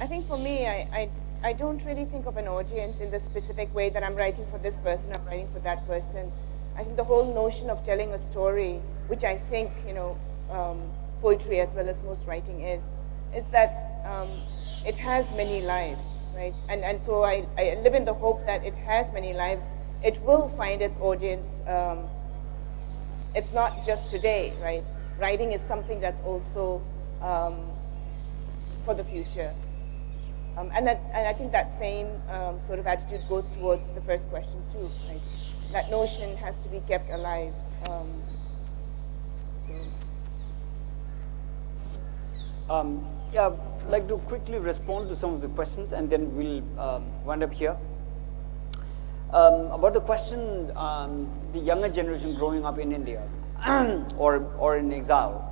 I think for me, I don't really think of an audience in the specific way that I'm writing for this person, I'm writing for that person. I think the whole notion of telling a story, which I think, poetry as well as most writing is that it has many lives, right? And so I live in the hope that it has many lives. It will find its audience. It's not just today, right? Writing is something that's also for the future. And I think that same sort of attitude goes towards the first question too, right? That notion has to be kept alive. Yeah, I'd like to quickly respond to some of the questions and then we'll wind up here. About the question, the younger generation growing up in India or in exile.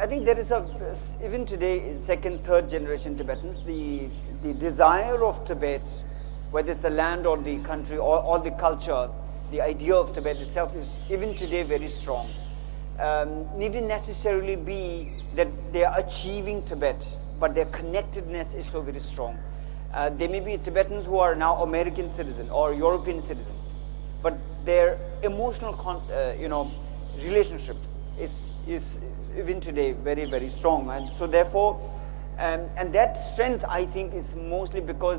I think there is even today, second, third generation Tibetans, the desire of Tibet, whether it's the land or the country or the culture, the idea of Tibet itself is even today very strong. Needn't necessarily be that they are achieving Tibet, but their connectedness is so very strong. They may be Tibetans who are now American citizens or European citizens, but their emotional relationship is even today very, very strong. And so therefore, and that strength, I think, is mostly because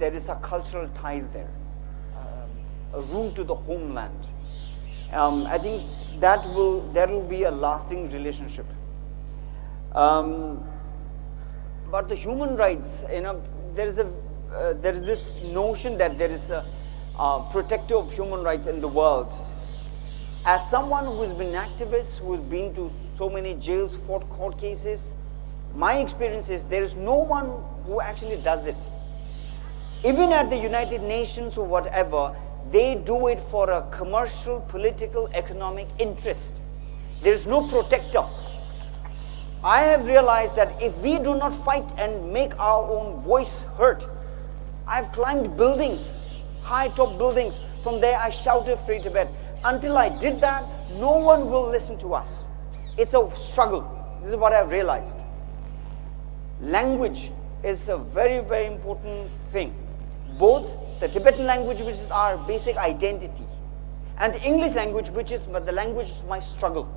there is a cultural ties there, a root to the homeland. I think that will be a lasting relationship. But the human rights, there is this notion that there is a protector of human rights in the world. As someone who's been an activist, who's been to so many jails, fought court cases, my experience is there is no one who actually does it. Even at the United Nations or whatever, they do it for a commercial, political, economic interest. There is no protector. I have realized that if we do not fight and make our own voice heard, I've climbed buildings, high top buildings. From there I shouted Free Tibet. Until I did that, no one will listen to us. It's a struggle. This is what I've realized. Language is a very, very important thing. Both the Tibetan language, which is our basic identity, and the English language, which is the language of my struggle.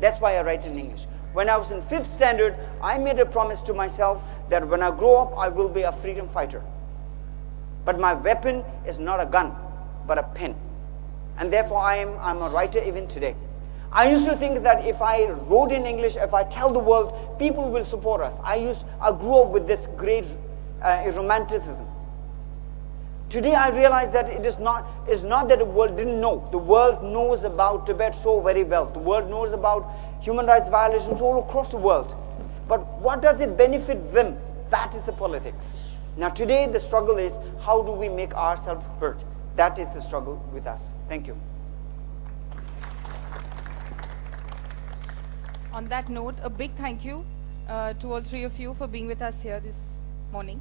That's why I write in English. When I was in 5th standard, I made a promise to myself that when I grow up, I will be a freedom fighter. But my weapon is not a gun, but a pen. And therefore, I'm a writer even today. I used to think that if I wrote in English, if I tell the world, people will support us. I grew up with this great romanticism. Today I realize that it's not that the world didn't know. The world knows about Tibet so very well. The world knows about human rights violations all across the world. But what does it benefit them? That is the politics. Now today the struggle is, how do we make ourselves heard? That is the struggle with us. Thank you. On that note, a big thank you to all three of you for being with us here this morning.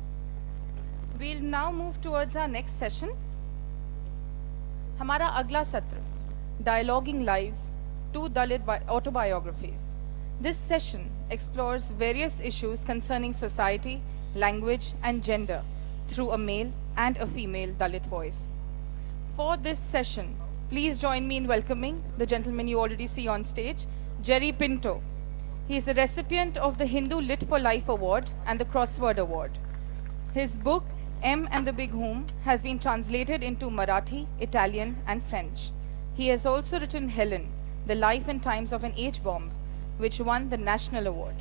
We'll now move towards our next session. हमारा अगला सत्र, Dialoguing Lives, 2 Dalit Autobiographies. This session explores various issues concerning society, language, and gender through a male and a female Dalit voice. For this session, please join me in welcoming the gentleman you already see on stage, Jerry Pinto. He is a recipient of the Hindu Lit for Life Award and the Crossword Award. His book, M and the Big Home, has been translated into Marathi, Italian, and French. He has also written Helen, The Life and Times of an H-Bomb, which won the National Award.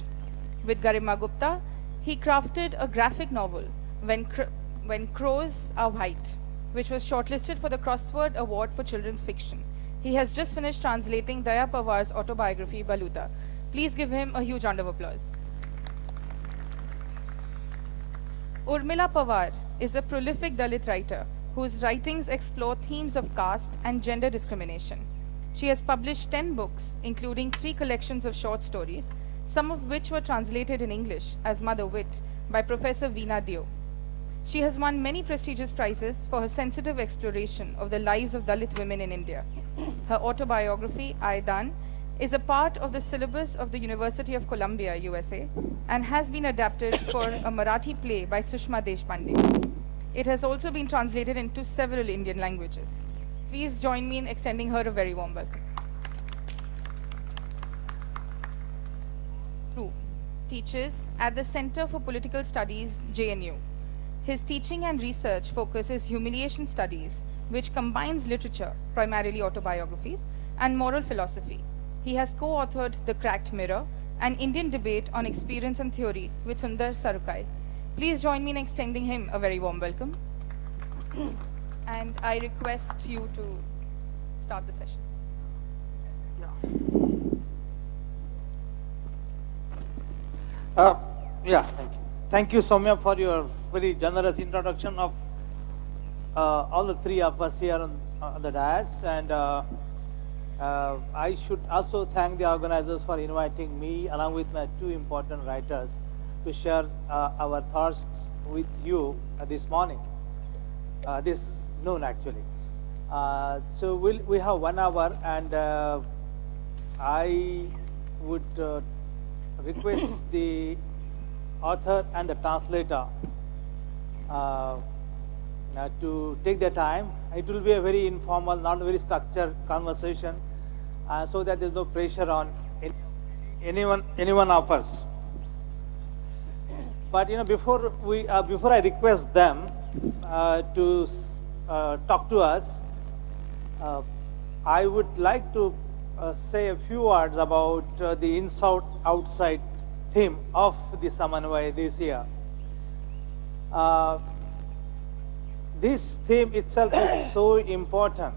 With Garima Gupta, he crafted a graphic novel, When Crows Are White, which was shortlisted for the Crossword Award for Children's Fiction. He has just finished translating Daya Pawar's autobiography, Baluta. Please give him a huge round of applause. Urmila Pawar is a prolific Dalit writer whose writings explore themes of caste and gender discrimination. She has published 10 books, including 3 collections of short stories, some of which were translated in English as Mother Wit by Professor Veena Dio. She has won many prestigious prizes for her sensitive exploration of the lives of Dalit women in India. Her autobiography, Aidan, is a part of the syllabus of the University of Columbia, USA, and has been adapted for a Marathi play by Sushma Deshpande. It has also been translated into several Indian languages. Please join me in extending her a very warm welcome. True. Teaches at the Center for Political Studies, JNU. His teaching and research focuses humiliation studies, which combines literature, primarily autobiographies, and moral philosophy. He has co-authored The Cracked Mirror, an Indian debate on experience and theory with Sundar Sarukai. Please join me in extending him a very warm welcome. And I request you to start the session. Yeah, thank you. Thank you, Soumya, for your very generous introduction of all the three of us here on the dais. And I should also thank the organizers for inviting me, along with my two important writers, to share our thoughts with you this morning, this noon actually. So we have 1 hour, and I would request the author and the translator to take their time. It will be a very informal, not very structured conversation, so that there's no pressure on anyone of us. But before I request them to talk to us, I would like to say a few words about the inside-outside theme of the Samanvay this year. This theme itself is so important,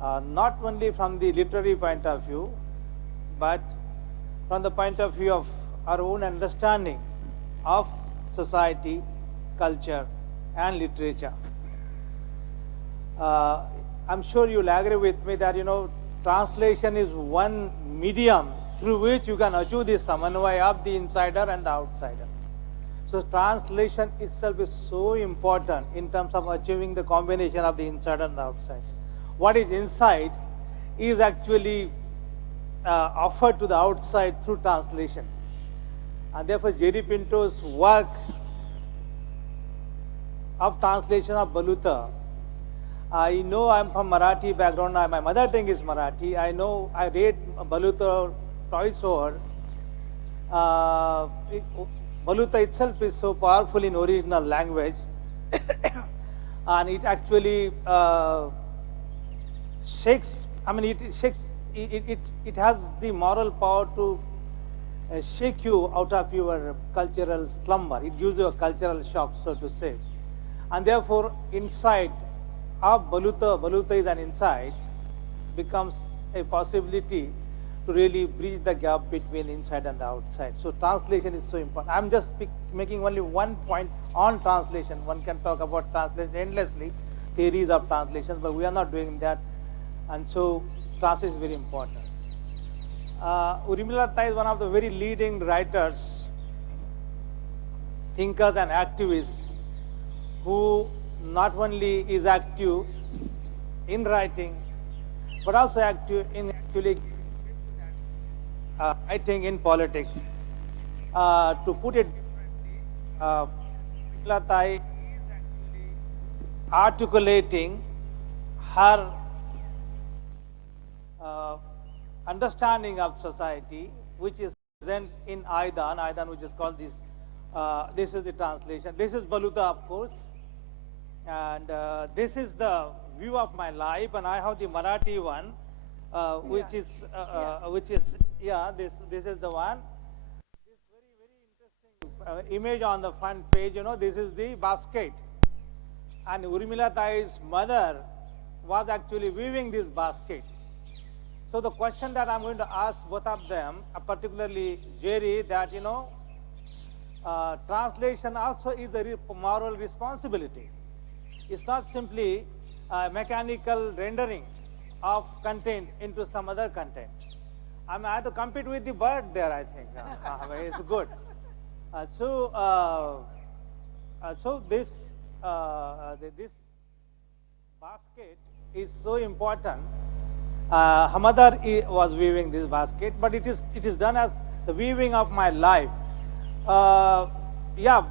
not only from the literary point of view, but from the point of view of our own understanding of society, culture, and literature. I'm sure you'll agree with me that, translation is one medium through which you can achieve the samanvay of the insider and the outsider. So translation itself is so important in terms of achieving the combination of the insider and the outsider. What is inside is actually offered to the outside through translation. And therefore, Jerry Pinto's work of translation of Baluta, I know I'm from Marathi background, my mother tongue is Marathi. I know I read Baluta twice over. Baluta itself is so powerful in original language, and it actually shakes, it has the moral power to shake you out of your cultural slumber. It gives you a cultural shock, so to say. And therefore, inside of Baluta is an insight, becomes a possibility to really bridge the gap between inside and the outside. So translation is so important. I'm just making only one point on translation. One can talk about translation endlessly, theories of translation, but we are not doing that. And so translation is very important. Urmila Tai is one of the very leading writers, thinkers and activists who not only is active in writing, but also active in actually writing in politics. To put it differently, Urmila Tai is actually articulating her understanding of society, which is present in Aidan, which is called this. This is the translation. This is Baluta, of course, and this is the view of my life, and I have the Marathi one, which is this is the one. This very interesting image on the front page. This is the basket, and Urmila Tai's mother was actually weaving this basket. So the question that I'm going to ask both of them, particularly Jerry, that translation also is a moral responsibility. It's not simply mechanical rendering of content into some other content. I have to compete with the bird there, I think. It's good. So this basket is so important Her mother was weaving this basket, but it is done as the weaving of my life. Yeah,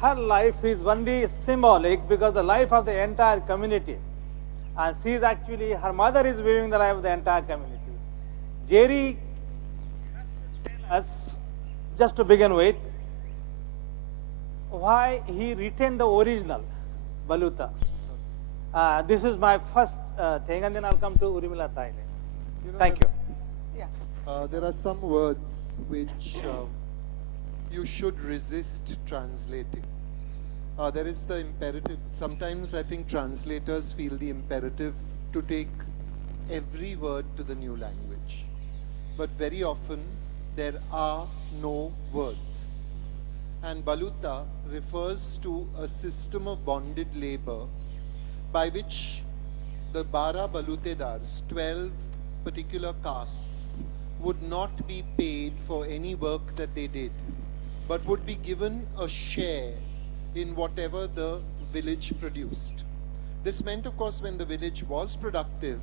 her life is only symbolic because the life of the entire community. And she is actually, her mother is weaving the life of the entire community. Jerry, tell us, just to begin with, why he retained the original Baluta. This is my first thing, and then I'll come to Urmila Thailand. Thank you. Yeah. There are some words which you should resist translating. There is the imperative. Sometimes I think translators feel the imperative to take every word to the new language. But very often there are no words. And Baluta refers to a system of bonded labor by which the Bara Balutedars, 12 particular castes, would not be paid for any work that they did, but would be given a share in whatever the village produced. This meant, of course, when the village was productive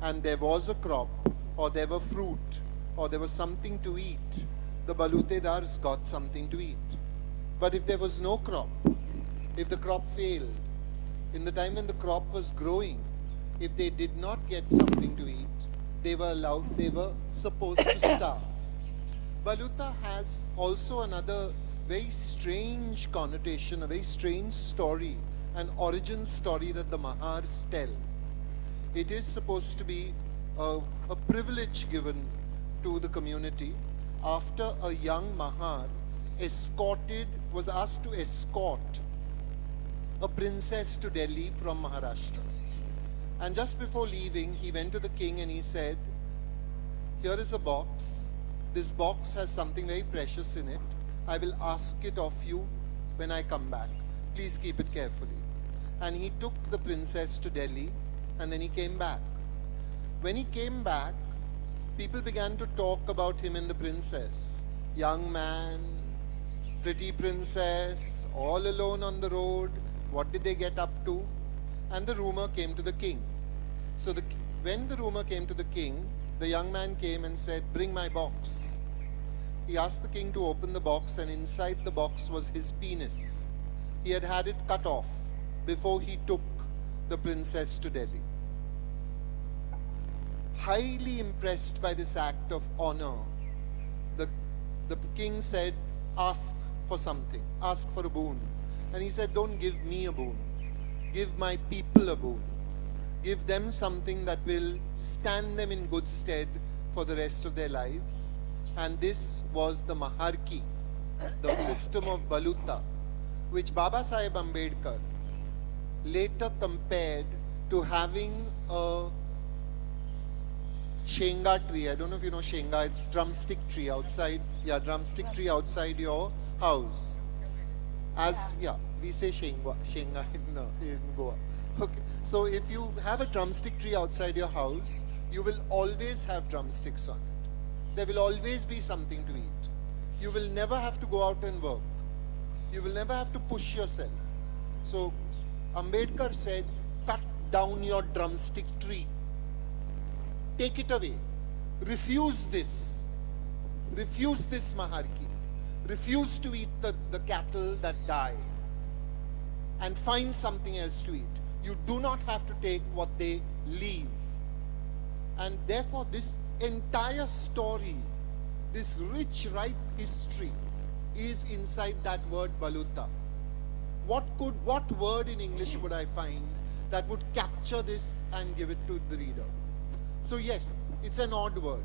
and there was a crop, or there were fruit, or there was something to eat, the Balutedars got something to eat. But if there was no crop, if the crop failed, in the time when the crop was growing, if they did not get something to eat, they were supposed to starve. Baluta has also another very strange connotation, a very strange story, an origin story that the Mahars tell. It is supposed to be a privilege given to the community after a young Mahar was asked to escort a princess to Delhi from Maharashtra. And just before leaving, he went to the king and he said, "Here is a box. This box has something very precious in it. I will ask it of you when I come back. Please keep it carefully." And he took the princess to Delhi, and then he came back. When he came back, people began to talk about him and the princess. Young man, pretty princess, all alone on the road. What did they get up to? And the rumor came to the king. So when the rumor came to the king, the young man came and said, "Bring my box." He asked the king to open the box, and inside the box was his penis. He had it cut off before he took the princess to Delhi. Highly impressed by this act of honor, the king said, "Ask for something, ask for a boon." And he said, "Don't give me a boon, give my people a boon. Give them something that will stand them in good stead for the rest of their lives." And this was the Maharki, the system of Baluta, which Baba Saheb Ambedkar later compared to having a shenga tree. I don't know if you know shenga, it's drumstick tree outside, drumstick tree outside your house. We say shenga in Goa. Okay, so if you have a drumstick tree outside your house, you will always have drumsticks on it. There will always be something to eat. You will never have to go out and work. You will never have to push yourself. So Ambedkar said, cut down your drumstick tree. Take it away. Refuse this. Refuse this Maharki. Refuse to eat the cattle that die. And find something else to eat. You do not have to take what they leave. And therefore this entire story, this rich, ripe history is inside that word Baluta. What word in English would I find that would capture this and give it to the reader? So yes, it's an odd word.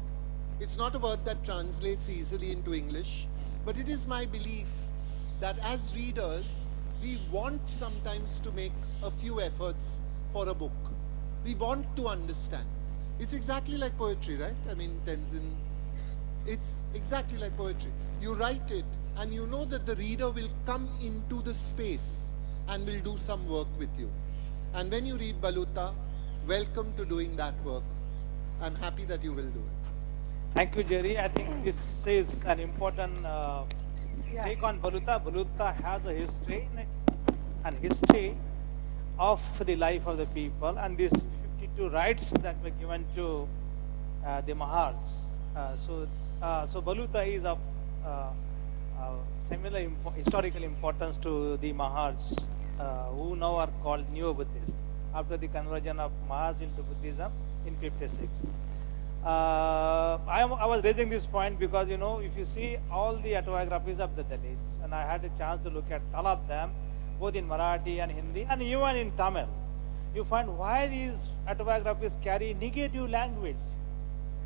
It's not a word that translates easily into English, but it is my belief that as readers, we want sometimes to make a few efforts for a book. We want to understand. It's exactly like poetry, right? I mean, Tenzin, it's exactly like poetry. You write it and you know that the reader will come into the space and will do some work with you. And when you read Baluta, welcome to doing that work. I'm happy that you will do it. Thank you, Jerry. I think this is an important take on Baluta. Baluta has a history of the life of the people, and these 52 rights that were given to the Mahars. So Baluta is of similar historical importance to the Mahars, who now are called Neo-Buddhists, after the conversion of Mahars into Buddhism in 56. I was raising this point because, you know, if you see all the autobiographies of the Dalits, and I had a chance to look at all of them, both in Marathi and Hindi, and even in Tamil, you find why these autobiographies carry negative language.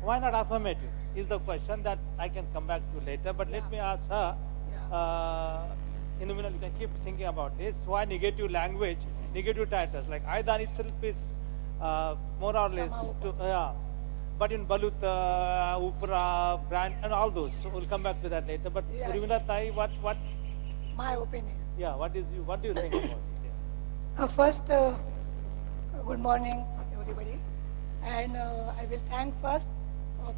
Why not affirmative? Is the question that I can come back to later. But let me ask her, in the middle, you can keep thinking about this. Why negative language, negative titles? Like Aidan itself is more or less, but in Baluta, Upra, Brand, and all those. So we'll come back to that later. But Urmila Tai, what? My opinion. Yeah, what do you think about it? Yeah. First, good morning, everybody. And I will thank first of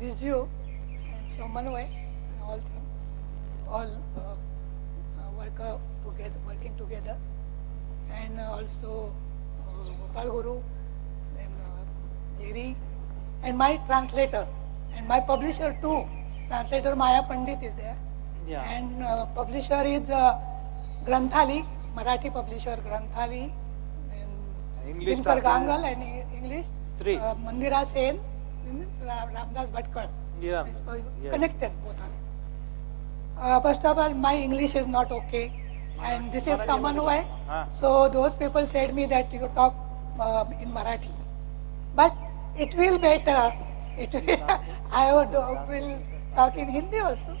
Rizio and Samanvay and all things, all working together, and also Gopal Guru and Jerry, and my translator and my publisher too. Translator Maya Pandit is there, and publisher is Granthali, Marathi publisher Granthali, and English Dinkar Gangal and English. Three. Mandira Sen, Ramdas Bhatkar. Yeah. So Yes. connected both are. First of all, my English is not okay, and this is Samanvay. So those people said me that you talk in Marathi, but it will better. It will, I will talk in Hindi also.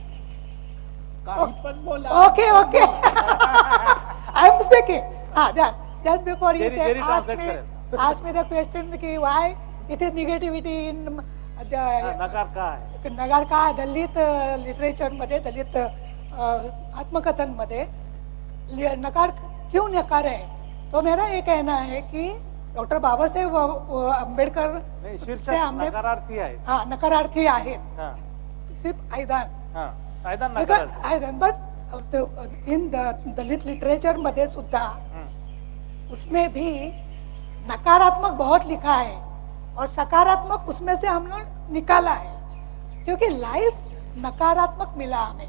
Okay. I am speaking. Just before you said, ask me the question कि why it is negativity in the नकार का है? नगार का दलित literature मध्ये, दलित आत्मकथन मध्ये नकार क्यों नकार है? तो मेरा ये कहना है कि डॉक्टर बाबासाहेब आंबेडकर से हमने नकारार्थी आहे. नकारार्थी आहेत, सिर्फ आयदान आयदान, बट इन दलित लिटरेचर मध्ये सुद्धा उसमें भी नकारात्मक बहुत लिखा है और सकारात्मक उसमें से हम लोग निकाला है, क्योंकि लाइफ नकारात्मक मिला हमें.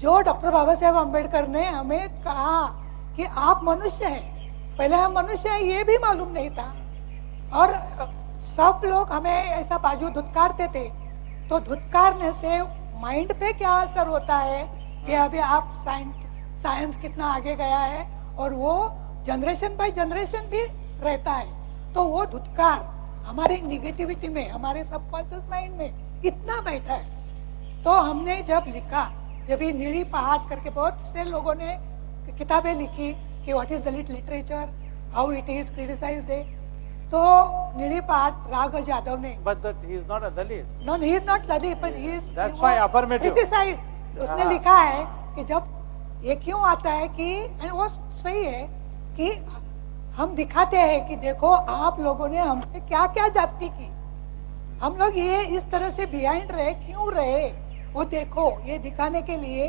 जो डॉक्टर बाबा साहेब आंबेडकर ने हमें कहा कि आप मनुष्य हैं, पहले हम मनुष्य हैं ये भी मालूम नहीं था, और सब लोग हमें ऐसा बाजू धुतकारते थे. तो धुतकारने से माइंड पे क्या असर होता है कि अभी आप साइंस कितना आगे गया है और वो जनरेशन बाय जनरेशन भी रहता है. तो वो धुतकार हमारे निगेटिविटी में, हमारे सबकॉन्शियस माइंड में इतना बैठा है. तो हमने जब लिखा, जब ये नीली पहाड़ करके बहुत से लोगों ने किताबें लिखी कि what is Dalit literature, how it is criticised है, तो नीली पहाड़ राघव यादव ने, But that he is not a Dalit. no he is not Dalit, but he is, That's why affirmative. criticized. उसने लिखा है कि जब ये क्यों आता है कि, and वो सही है कि हम दिखाते हैं कि देखो आप लोगों ने हमसे क्या क्या जाति की, हम लोग ये इस तरह से बिहाइंड रहे, क्यों रहे, वो देखो, ये दिखाने के लिए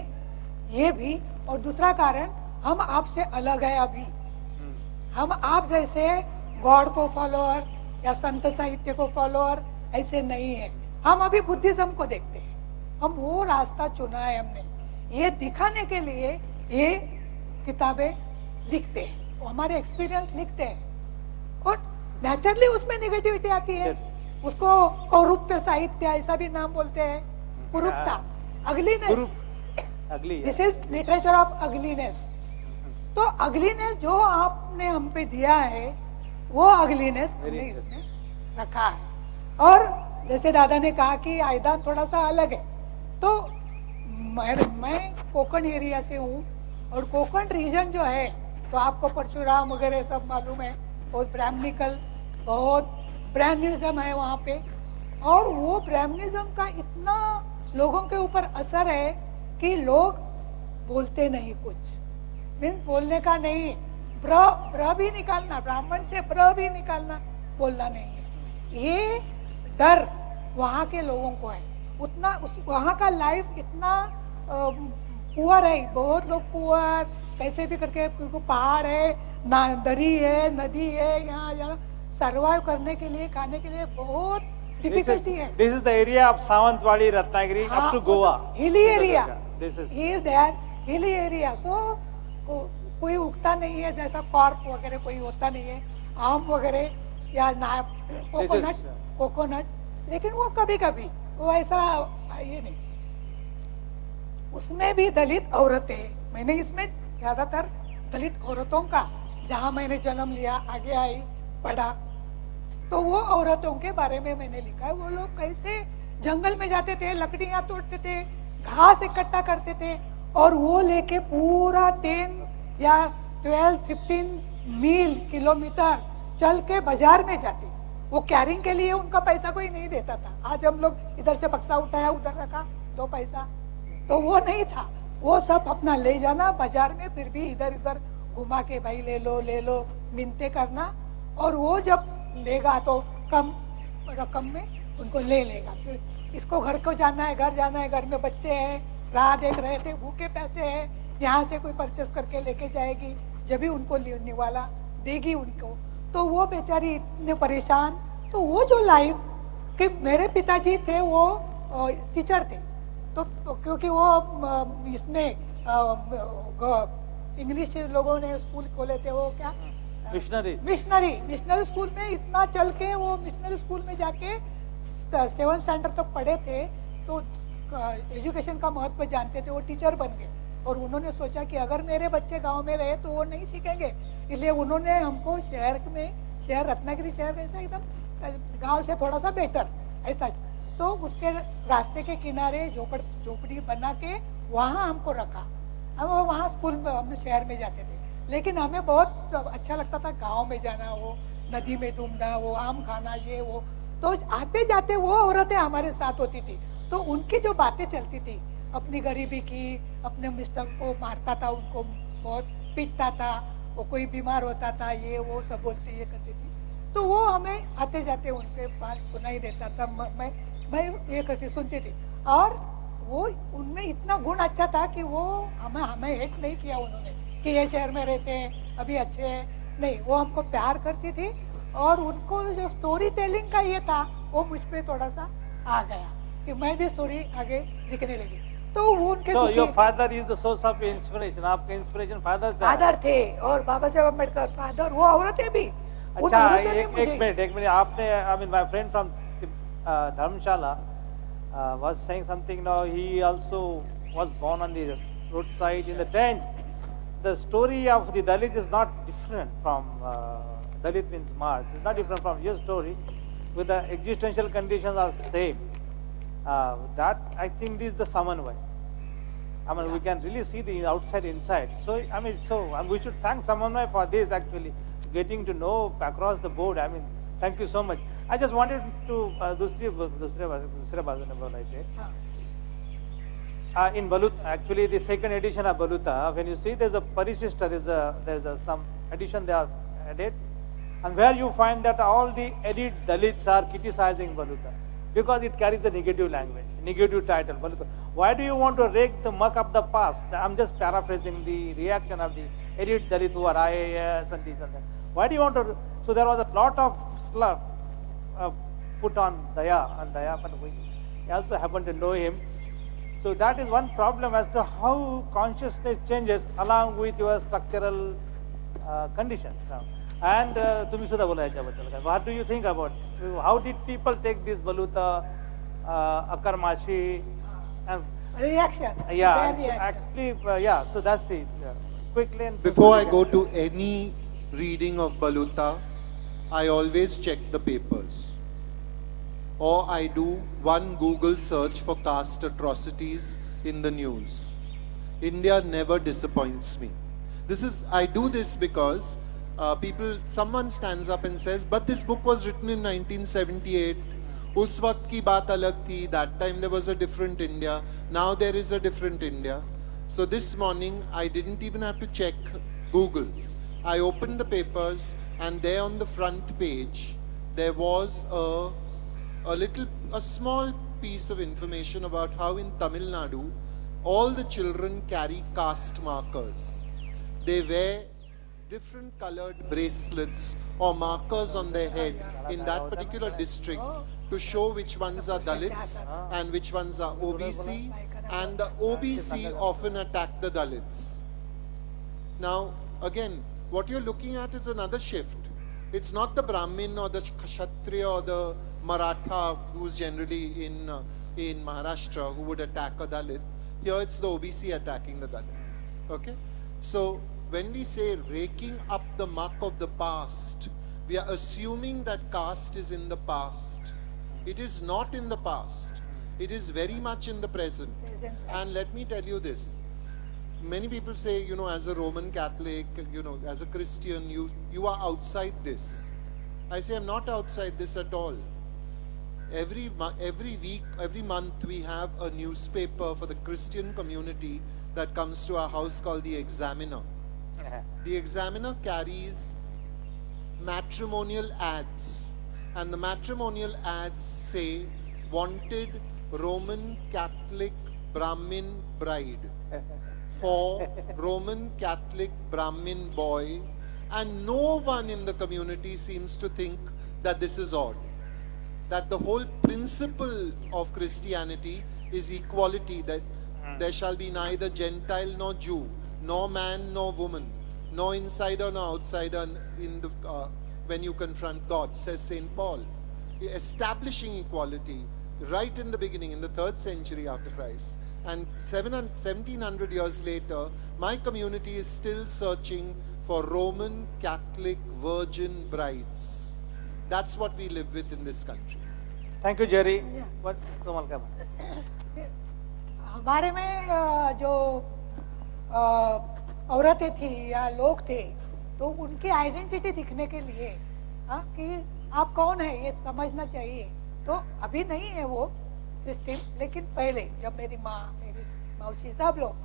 ये भी. और दूसरा कारण, हम आपसे अलग है. अभी हम आप जैसे गॉड को फॉलोअर या संत साहित्य को फॉलोअर ऐसे नहीं है. हम अभी बुद्धिज्म को देखते हैं. हम वो रास्ता चुना है हमने, ये दिखाने के लिए ये किताबें लिखते हैं, हमारे एक्सपीरियंस लिखते हैं, और नेचुरली उसमें नेगेटिविटी आती है. उसको कौरूप्य साहित्य ऐसा भी नाम बोलते हैं, कुरूपता, ugliness. This is literature of ugliness. तो अगलीनेस जो आपने हम पे दिया है, वो अगलीनेस हमने इसमें रखा है. और जैसे दादा ने कहा कि आयदान थोड़ा सा अलग है, तो मैं कोकण एरिया से हूँ, और कोकण रीजन जो है, तो आपको परशुराम वगैरह सब मालूम है, बहुत ब्राह्मणिकल, बहुत ब्राह्मणिज्म है वहाँ पे. और वो ब्राह्मणिज्म का इतना लोगों के ऊपर असर है कि लोग बोलते नहीं कुछ, मीन्स बोलने का नहीं, ब्र भी निकालना, ब्राह्मण से ब्र भी निकालना, बोलना नहीं है. ये डर वहाँ के लोगों को है. उतना वहाँ का लाइफ इतना पुअर है, बहुत लोग पुअर कैसे भी करके, क्योंकि पहाड़ है, ना दरी है, नदी है, यहाँ सरवाइव करने के लिए, खाने के लिए बहुत डिफिकल्टी है. This is the area of Samanvay, Ratnagiri, up to Goa. Hilly area. This is He is there, hilly area. So कोई उगता नहीं है जैसा कॉर्प वगैरह कोई होता नहीं है, आम वगैरह या कोकोनट, लेकिन वो कभी कभी वो ऐसा ये नहीं. उसमें भी दलित औरतें, मैंने इसमें ज्यादातर दलित औरतों का, जहाँ मैंने जन्म लिया, आगे आई, पढ़ा, तो वो औरतों के बारे में मैंने लिखा है. वो लोग कैसे जंगल में जाते थे, लकड़ियां तोड़ते थे, घास इकट्ठा करते थे, और वो लेके पूरा 10 या 12-15 किलोमीटर चल के बाजार में जाते. वो कैरिंग के लिए उनका पैसा कोई नहीं देता था. आज हम लोग इधर से बक्सा उठाया, उधर रखा, 2 पैसा, तो वो नहीं था. वो सब अपना ले जाना बाजार में, फिर भी इधर उधर घुमा के भाई ले लो, मिन्नतें करना, और वो जब लेगा तो कम रकम में उनको ले लेगा. फिर इसको घर को जाना है, घर जाना है, घर में बच्चे हैं, राह देख रहे थे, भूखे प्यासे हैं, यहाँ से कोई परचेस करके लेके जाएगी, जब भी उनको निवाला देगी उनको. तो वो बेचारी इतने परेशान. तो वो जो लाइफ कि मेरे पिताजी थे वो टीचर थे, तो क्योंकि वो इसमें इंग्लिश लोगों ने स्कूल खोले थे, वो क्या मिशनरी स्कूल में इतना चल के, वो मिशनरी स्कूल में जाके 7th स्टैंडर्ड तक पढ़े थे, तो एजुकेशन का महत्व जानते थे. वो टीचर बन गए, और उन्होंने सोचा कि अगर मेरे बच्चे गांव में रहे तो वो नहीं सीखेंगे, इसलिए उन्होंने हमको शहर रत्नागिरी शहर ऐसा एकदम गांव से थोड़ा सा बेटर ऐसा, तो उसके रास्ते के किनारे झोपड़ी बना के वहाँ हमको रखा. हम वहाँ स्कूल में, हम शहर में जाते थे, लेकिन हमें बहुत अच्छा लगता था गांव में जाना, वो नदी में डूबना, वो आम खाना, ये वो. तो आते जाते वो औरतें हमारे साथ होती थी, तो उनकी जो बातें चलती थी, अपनी गरीबी की, अपने मिस्टर को मारता था, उनको बहुत पीटता था, वो कोई बीमार होता था, ये वो सब बोलते ये करती थी. तो वो हमें आते जाते उनके पास सुनाई देता था. मैं ये करती सुनती थी, और वो उनमें इतना गुण अच्छा था कि वो हमें हेट नहीं किया उन्होंने कि ये शहर में रहते हैं अभी अच्छे हैं, नहीं. वो हमको प्यार करती थी, और उनको जो स्टोरी टेलिंग का ये था वो मुझ पे थोड़ा सा आ गया कि मैं भी स्टोरी आगे लिखने लगी. तो वो उनके So your father is the source of inspiration. आपके इंस्पिरेशन फादर थे, और बाबा साहेब अम्बेडकर फादर, वो औरतें भी. अच्छा, एक मिनट आपने, I mean my friend from Dharamshala was saying something. Now he also was born on the roadside in the tent. The story of the Dalit is not different from Dalit means Mars. It's not different from your story. With the existential conditions are same. That I think this is the Samanvay. I mean, we can really see the outside, inside. So I mean, we should thank Samanvay for this actually, getting to know across the board. I mean, thank you so much. I just wanted to दूसरे बाजू ने बोला इसे. In Baluta, actually the second edition of Baluta, when you see there's a Parishishta, there's a some edition they are added, and where you find that all the elite Dalits are criticizing Baluta because it carries the negative language, negative title. Baluta. Why do you want to rake the muck of the past? I'm just paraphrasing the reaction of the elite Dalit who are IAS and this and that. Why do you want to? So there was a lot of slur put on Daya, but we also happen to know him. So that is one problem as to how consciousness changes along with your structural conditions. And तुम्ही सुद्धा बोला याच्याबद्दल. What do you think about? How did people take this Baluta, Akarmashi, and reaction? Yeah, so actually, yeah. So that's the quickly. And before I go to any reading of Baluta, I always check the papers. Or I do one Google search for caste atrocities in the news. India never disappoints me. I do this because someone stands up and says, but this book was written in 1978. Us waqt ki baat alag thi. That time there was a different India. Now there is a different India. So this morning I didn't even have to check Google. I opened the papers, and there on the front page there was a small piece of information about how in Tamil Nadu all the children carry caste markers. They wear different colored bracelets or markers on their head in that particular district to show which ones are Dalits and which ones are OBC, and the OBC often attack the Dalits. Now, again, what you're looking at is another shift. It's not the Brahmin or the Kshatriya or the Maratha who's generally in Maharashtra who would attack a Dalit. Here it's the OBC attacking the Dalit. Okay? So when we say raking up the muck of the past, we are assuming that caste is in the past. It is not in the past. It is very much in the present. And let me tell you this. Many people say, you know, as a Roman Catholic, you know, as a Christian, you are outside this. I say I'm not outside this at all. Every week, every month, we have a newspaper for the Christian community that comes to our house called the Examiner. The Examiner carries matrimonial ads, and the matrimonial ads say, wanted Roman Catholic Brahmin bride for Roman Catholic Brahmin boy, and no one in the community seems to think that this is odd. That the whole principle of Christianity is equality, that there shall be neither Gentile nor Jew, nor man nor woman, nor insider nor outsider in the, when you confront God, says St. Paul. Establishing equality right in the beginning, in the 3rd century after Christ. And 1700 years later, my community is still searching for Roman Catholic virgin brides. That's what we live with in this country. Thank you, Jerry. What Komal ka हमारे में जो औरतें थी या लोग थे, तो उनकी आइडेंटिटी दिखने के लिए कि आप कौन है ये समझना चाहिए. तो अभी नहीं है वो सिस्टम, लेकिन पहले जब मेरी माँ, मेरी मौसी सब लोग,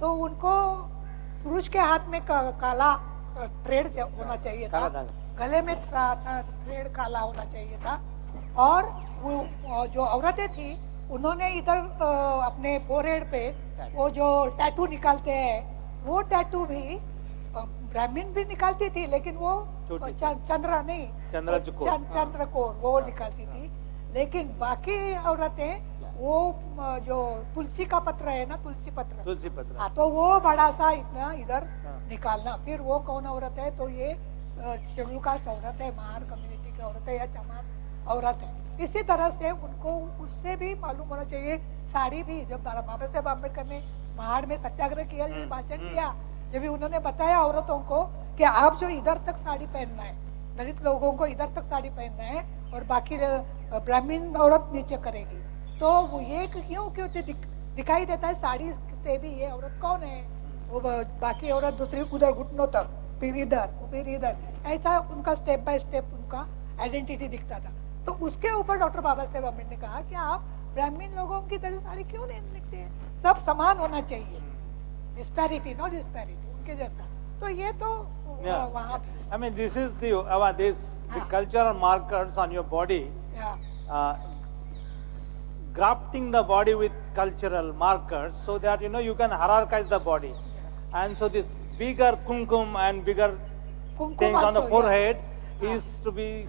तो उनको पुरुष के हाथ में काला थ्रेड होना चाहिए था, गले में थ्रेड काला होना चाहिए था, और वो जो औरतें थी उन्होंने इधर अपने फोरहेड पे वो जो टैटू निकालते हैं, वो टैटू भी ब्राह्मण भी निकालती थी, लेकिन वो चंद्र नहीं, चंद्रकोर वो निकालती थी. लेकिन बाकी औरतें वो जो तुलसी का पत्र है ना, तुलसी पत्र, हाँ, तो वो बड़ा सा इतना इधर निकालना. फिर वो कौन औरत है, तो ये शेड्यूल कास्ट औरत है, महार कम्युनिटी की औरत है या चमार औरत है. इसी तरह से उनको उससे भी मालूम होना चाहिए. साड़ी भी, जब बाबा साहेब अम्बेडकर ने महाड़ में सत्याग्रह किया, जब भाषण दिया, जब उन्होंने बताया औरतों को कि आप जो इधर तक साड़ी पहनना है, दलित लोगों को इधर तक साड़ी पहनना है, और बाकी ब्राह्मण औरत नीचे करेगी, तो वो ये क्यों दिखाई देता है साड़ी से भी ये औरत कौन है, वो बाकी औरत दूसरी उधर घुटनों तक, फिर इधर, ऐसा उनका स्टेप बाय स्टेप उनका आइडेंटिटी दिखता था. तो उसके ऊपर डॉक्टर बाबा साहेब अम्बेडकर ने कहा कि आप ब्राह्मण लोगों की तरह साड़ी क्यों नहीं लिखते हैं, सब समान होना चाहिए, डिस्पैरिटी नॉट डिस्पैरिटी, उनके जैसा. तो ये तो वहाँ, I mean, this is the cultural markers on your body. Grafting the body with cultural markers so that you can hierarchize the body. And so this bigger kumkum and bigger things on the forehead is to be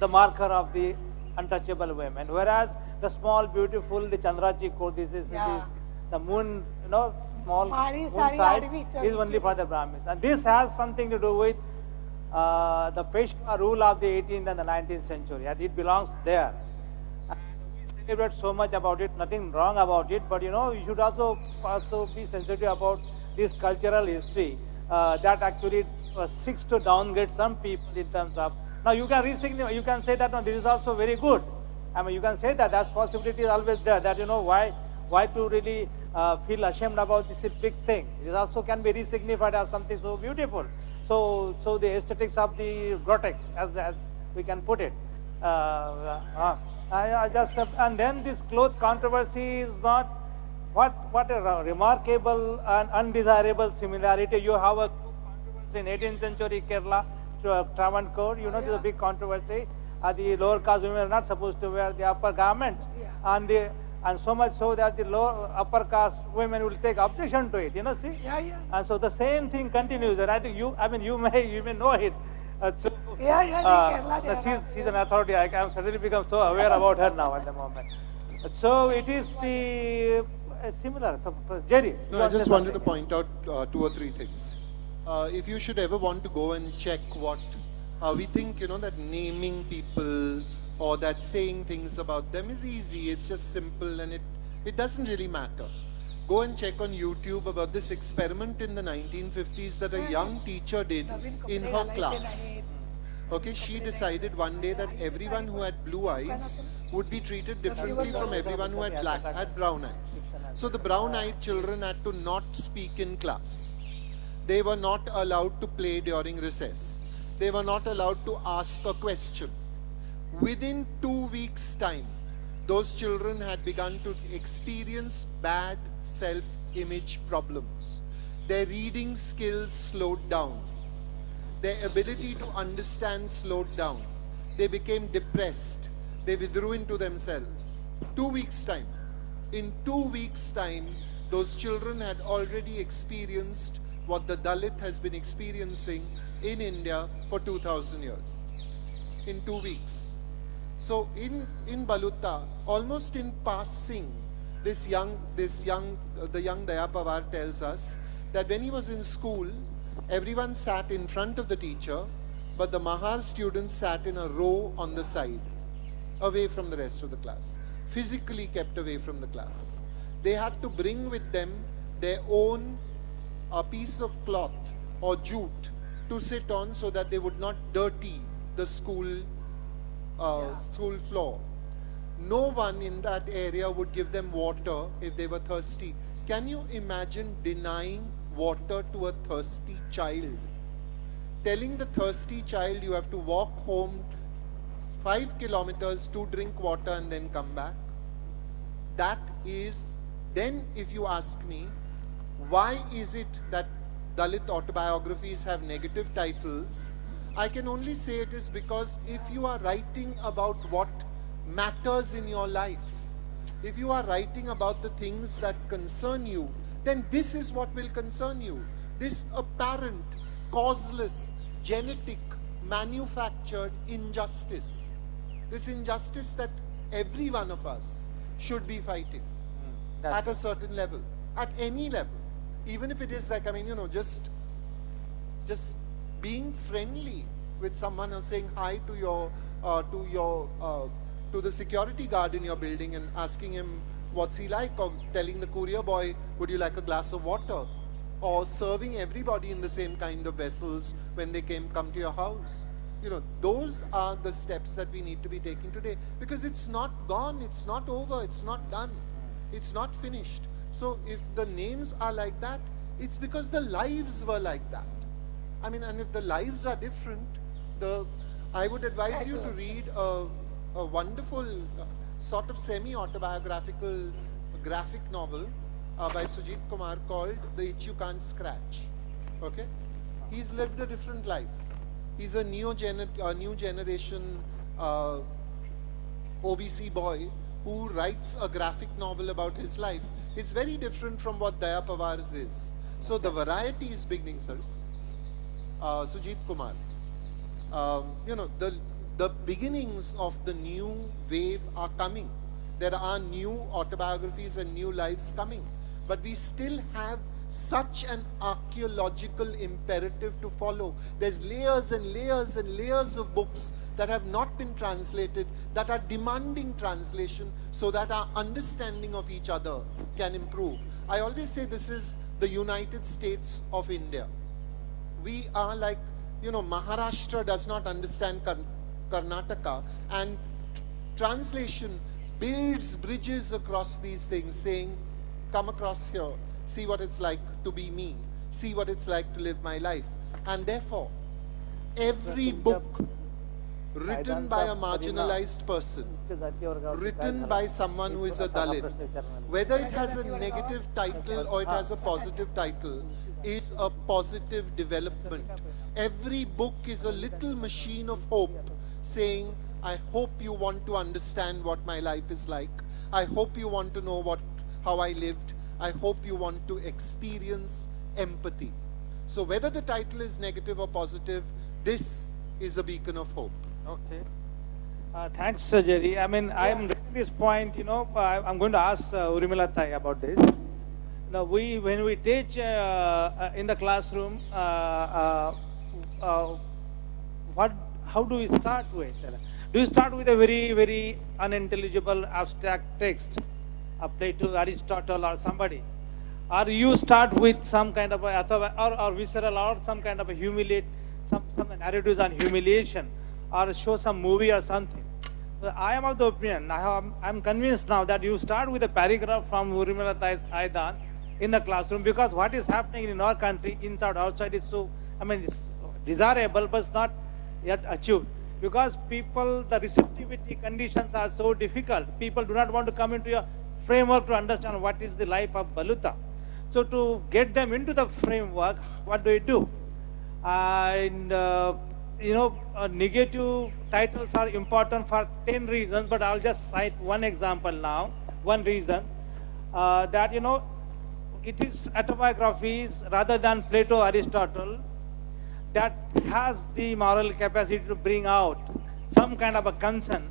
the marker of the untouchable women, whereas the small beautiful, the Chandrachikor, this is the moon, small moon side is only for the Brahmins. And this has something to do with the Peshwa rule of the 18th and the 19th century, and it belongs there. And we celebrate so much about it, nothing wrong about it, but you should also be sensitive about this cultural history that actually seeks to downgrade some people in terms of. Now you can you can say that no, this is also very good. I mean, you can say that possibility is always there. That why to really feel ashamed about this big thing. It also can be resignified as something so beautiful. So the aesthetics of the grotesque, as we can put it. And then this cloth controversy is not what a remarkable and undesirable similarity. You have a controversy in 18th century Kerala. Travancore, there's a big controversy. The lower caste women are not supposed to wear the upper garment, and and so much so that the lower upper caste women will take objection to it. See? Yeah. And so the same thing continues. And I think you may know it. So, Yeah, Kerala, no, there she's an authority. I am suddenly become so aware about her now at the moment. So it is the similar. So, Jerry. you No, I want to just say wanted to something? point out 2 or 3 things. If you should ever want to go and check what we think, that naming people or that saying things about them is easy. It's just simple and it doesn't really matter. Go and check on YouTube about this experiment in the 1950s that a young teacher did in her class. Okay, she decided one day that everyone who had blue eyes would be treated differently from everyone who had brown eyes. So the brown-eyed children had to not speak in class. They were not allowed to play during recess. They were not allowed to ask a question. Within 2 weeks' time, those children had begun to experience bad self-image problems. Their reading skills slowed down. Their ability to understand slowed down. They became depressed. They withdrew into themselves. 2 weeks' time. In 2 weeks' time, those children had already experienced what the Dalit has been experiencing in India for 2000 years. In 2 weeks. So in Baluta, almost in passing, the young Daya Pawar tells us that when he was in school, everyone sat in front of the teacher, but the Mahar students sat in a row on the side, away from the rest of the class, physically kept away from the class. They had to bring with them their own piece of cloth or jute to sit on so that they would not dirty the school floor. No one in that area would give them water if they were thirsty. Can you imagine denying water to a thirsty child? Telling the thirsty child you have to walk home 5 kilometers to drink water and then come back? That is, then if you ask me, why is it that Dalit autobiographies have negative titles? I can only say it is because if you are writing about what matters in your life, if you are writing about the things that concern you, then this is what will concern you. This apparent, causeless, genetic, manufactured injustice. This injustice that every one of us should be fighting at a certain level, at any level. Even if it is like, just being friendly with someone or saying hi to the security guard in your building and asking him what's he like, or telling the courier boy, would you like a glass of water, or serving everybody in the same kind of vessels when they come to your house. Those are the steps that we need to be taking today, because it's not gone, it's not over, it's not done, it's not finished. So if the names are like that, it's because the lives were like that. And if the lives are different, I would advise you to read a wonderful sort of semi-autobiographical graphic novel by Sujit Kumar called The Itch You Can't Scratch. Okay? He's lived a different life. He's a new generation OBC boy who writes a graphic novel about his life. It's very different from what Daya Pawar's is. So the variety is beginning, sir. Sujit Kumar. The beginnings of the new wave are coming. There are new autobiographies and new lives coming. But we still have such an archaeological imperative to follow. There's layers and layers and layers of books that have not been translated, that are demanding translation so that our understanding of each other can improve. I always say this is the United States of India. We are like, Maharashtra does not understand Karnataka, and translation builds bridges across these things, saying, come across here, see what it's like to be me, see what it's like to live my life. And therefore, every book written by a marginalized person, written by someone who is a Dalit, whether it has a negative title or it has a positive title, is a positive development. Every book is a little machine of hope, saying, I hope you want to understand what my life is like. I hope you want to know how I lived. I hope you want to experience empathy. So whether the title is negative or positive, this is a beacon of hope. Okay. Thanks, Jerry. I mean, I'm raising this point, I'm going to ask Urmila Thai about this. Now, when we teach in the classroom, how do we start with? Do you start with a very, very unintelligible abstract text, Plato, Aristotle, or somebody? Or you start with some kind of or visceral, or some kind of a some narratives on humiliation, or show some movie or something. So I am of the opinion, I'm convinced now that you start with a paragraph from Urmila Thai's Aidan in the classroom, because what is happening in our country, inside, outside, is so, it's desirable, but it's not yet achieved. Because people, the receptivity conditions are so difficult. People do not want to come into your framework to understand what is the life of Baluta. So to get them into the framework, what do? Negative titles are important for 10 reasons, but I'll just cite one example now. One reason that, it is autobiographies rather than Plato, Aristotle, that has the moral capacity to bring out some kind of a concern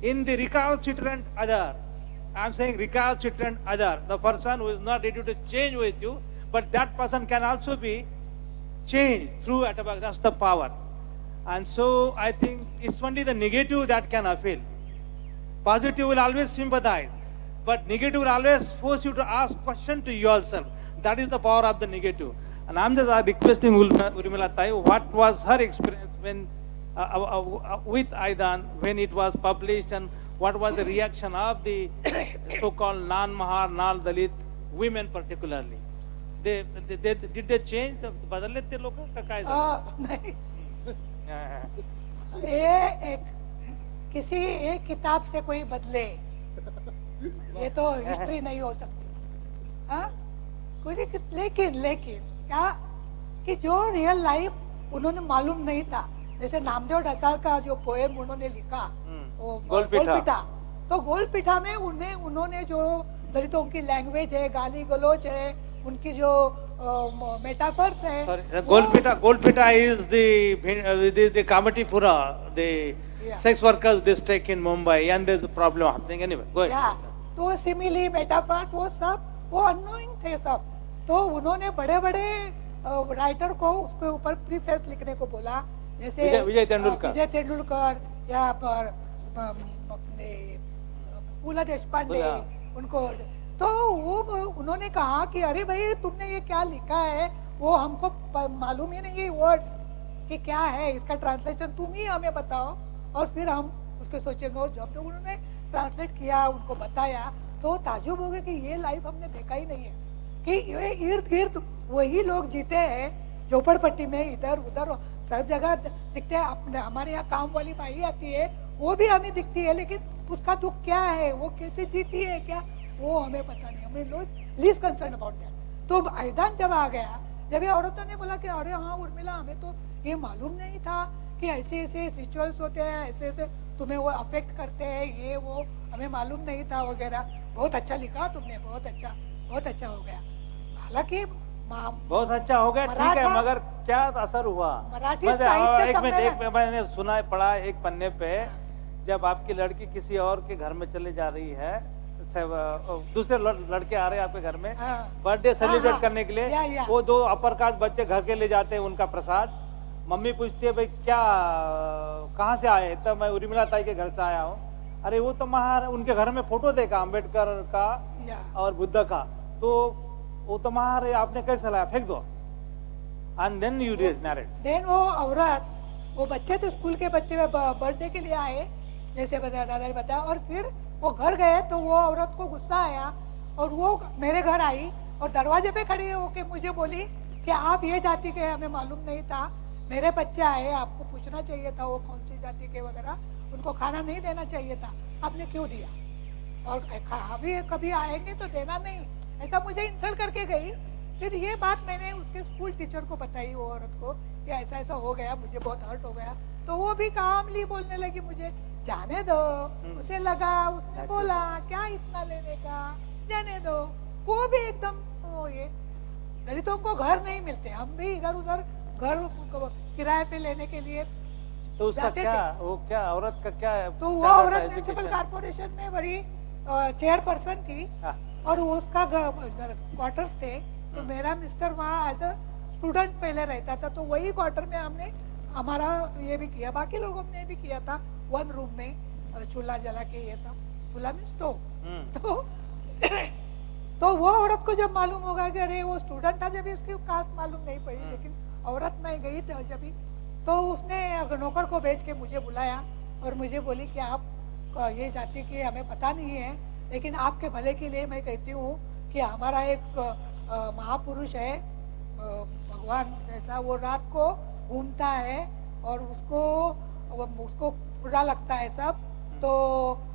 in the recalcitrant other. I'm saying recalcitrant other, the person who is not ready to change with you, but that person can also be changed through autobiography. That's the power. And so I think it's only the negative that can appeal. Positive will always sympathize, but negative will always force you to ask questions to yourself. That is the power of the negative. And I'm just requesting Urmila Thai, what was her experience when with Aidan when it was published, and what was the reaction of the so-called non-Mahar, non-Dalit women particularly? Did they change? बदल लेते लोग का काय झालं? नहीं, ये किसी एक किताब से कोई बदले, ये तो हिस्ट्री नहीं हो सकती. हाँ, लेकिन क्या कि जो रियल लाइफ उन्होंने मालूम नहीं था, जैसे नामदेव ढसाल का जो पोएम उन्होंने लिखा, वो गोलपीठा, तो गोलपीठा में उन्होंने जो दलितों की लैंग्वेज है, गाली गलौज है, उनकी जो मेटाफर्स है. Golpita is the Kamatipura, the sex workers district in Mumbai, and there's a problem happening anyway. Go ahead. Yeah, तो सिमिली मेटाफर्स वो सब वो अननोइंग थे सब. तो उन्होंने बड़े-बड़े राइटर को उसके ऊपर प्रीफेस लिखने को बोला, जैसे विजय तेंदुलकर या अपने पूला देशपांडे, उनको. तो वो उन्होंने कहा कि अरे भाई तुमने ये क्या लिखा है, वो हमको मालूम ही नहीं है वर्ड्स कि क्या है, इसका ट्रांसलेशन तुम ही हमें बताओ और फिर हम उसके सोचेंगे. जब तो उन्होंने ट्रांसलेट किया, उनको बताया, तो ताजुब हो गए कि ये लाइफ हमने देखा ही नहीं है कि ये इर्द गिर्द वही लोग जीते हैं झोपड़पट्टी में, इधर उधर सब जगह दिखते हैं. अपने हमारे यहाँ काम वाली बाई आती है, वो भी हमें दिखती है, लेकिन उसका दुख क्या है, वो कैसे जीती है, क्या वो हमें पता नहीं. हमें लोग लीस्ट कंसर्न अबाउट दैट. तो आयदान जब आ गया, जब ये औरतों ने बोला कि अरे हाँ उर्मिला, हमें तो ये मालूम नहीं था कि ऐसे ऐसे रिचुअल्स होते हैं, ऐसे ऐसे तुम्हें वो अफेक्ट करते हैं, ये वो हमें मालूम नहीं था वगैरह. बहुत अच्छा लिखा तुमने, बहुत अच्छा हो गया. हालांकि बहुत अच्छा हो गया, ठीक है, मगर क्या असर हुआ? मैंने सुना पढ़ा एक पन्ने पे, जब आपकी लड़की किसी और के घर में चले जा रही है, दूसरे लड़के आ रहे हैं आपके घर में बर्थडे सेलिब्रेट करने के लिए, वो दो अपर कास्ट बच्चे घर के ले जाते हैं उनका प्रसाद. मम्मी पूछती है भाई क्या, कहाँ से आए? तब मैं उर्मिला ताई के घर से आया हूँ. अरे वो तो उनके घर में फोटो देखा अम्बेडकर का और बुद्ध का, तो वो तो आपने कैसे लाया, फेंक दो. And then you narrate. Then वो औरत, वो बच्चे तो स्कूल के बच्चे बर्थडे के लिए आए, जैसे दादा ने बताया, और फिर वो घर गए तो वो औरत को गुस्सा आया और वो मेरे घर आई और दरवाजे पे खड़ी होके मुझे बोली कि आप ये जाति के, हमें मालूम नहीं था, मेरे बच्चे आए, आपको पूछना चाहिए था वो कौन सी जाति के वगैरह, उनको खाना नहीं देना चाहिए था, आपने क्यों दिया, और अभी कभी आएंगे तो देना नहीं, ऐसा मुझे इंसल्ट करके गई. फिर ये बात मैंने उसके स्कूल टीचर को बताई, वो औरत को, कि ऐसा ऐसा हो गया, मुझे बहुत हर्ट हो गया. तो वो भी कामली बोलने लगी, मुझे जाने दो, उसे लगा, उसने बोला क्या इतना लेने का, जाने दो। वो भी एकदम ये दलितों को घर नहीं मिलते, हम भी इधर उधर घर किराए पे लेने के लिए तो उसका जाते क्या, थे। वो क्या औरत का क्या है? तो वो standard औरत था म्यूनिसिपल education? कारपोरेशन में बड़ी चेयरपर्सन थी हाँ। और उसका क्वार्टर्स थे। तो मेरा मिस्टर वहाँ एज अ स्टूडेंट पहले रहता था, तो वही क्वार्टर में हमने हमारा ये भी किया, बाकी लोगों ने भी किया था। वन रूम में चूल्हा जला के, ये सब चूल्हा में स्टोव। तो वो औरत को जब मालूम होगा कि अरे वो स्टूडेंट था, जब इसकी कास्ट मालूम नहीं पड़ी, लेकिन औरत में गई थी जब भी, तो उसने नौकर को भेज के मुझे बुलाया और मुझे बोली कि आप ये जाति की हमें पता नहीं है, लेकिन आपके भले के लिए मैं कहती हूँ कि हमारा एक महापुरुष है, भगवान जैसा, वो रात को घूमता है और उसको बुरा लगता है सब, तो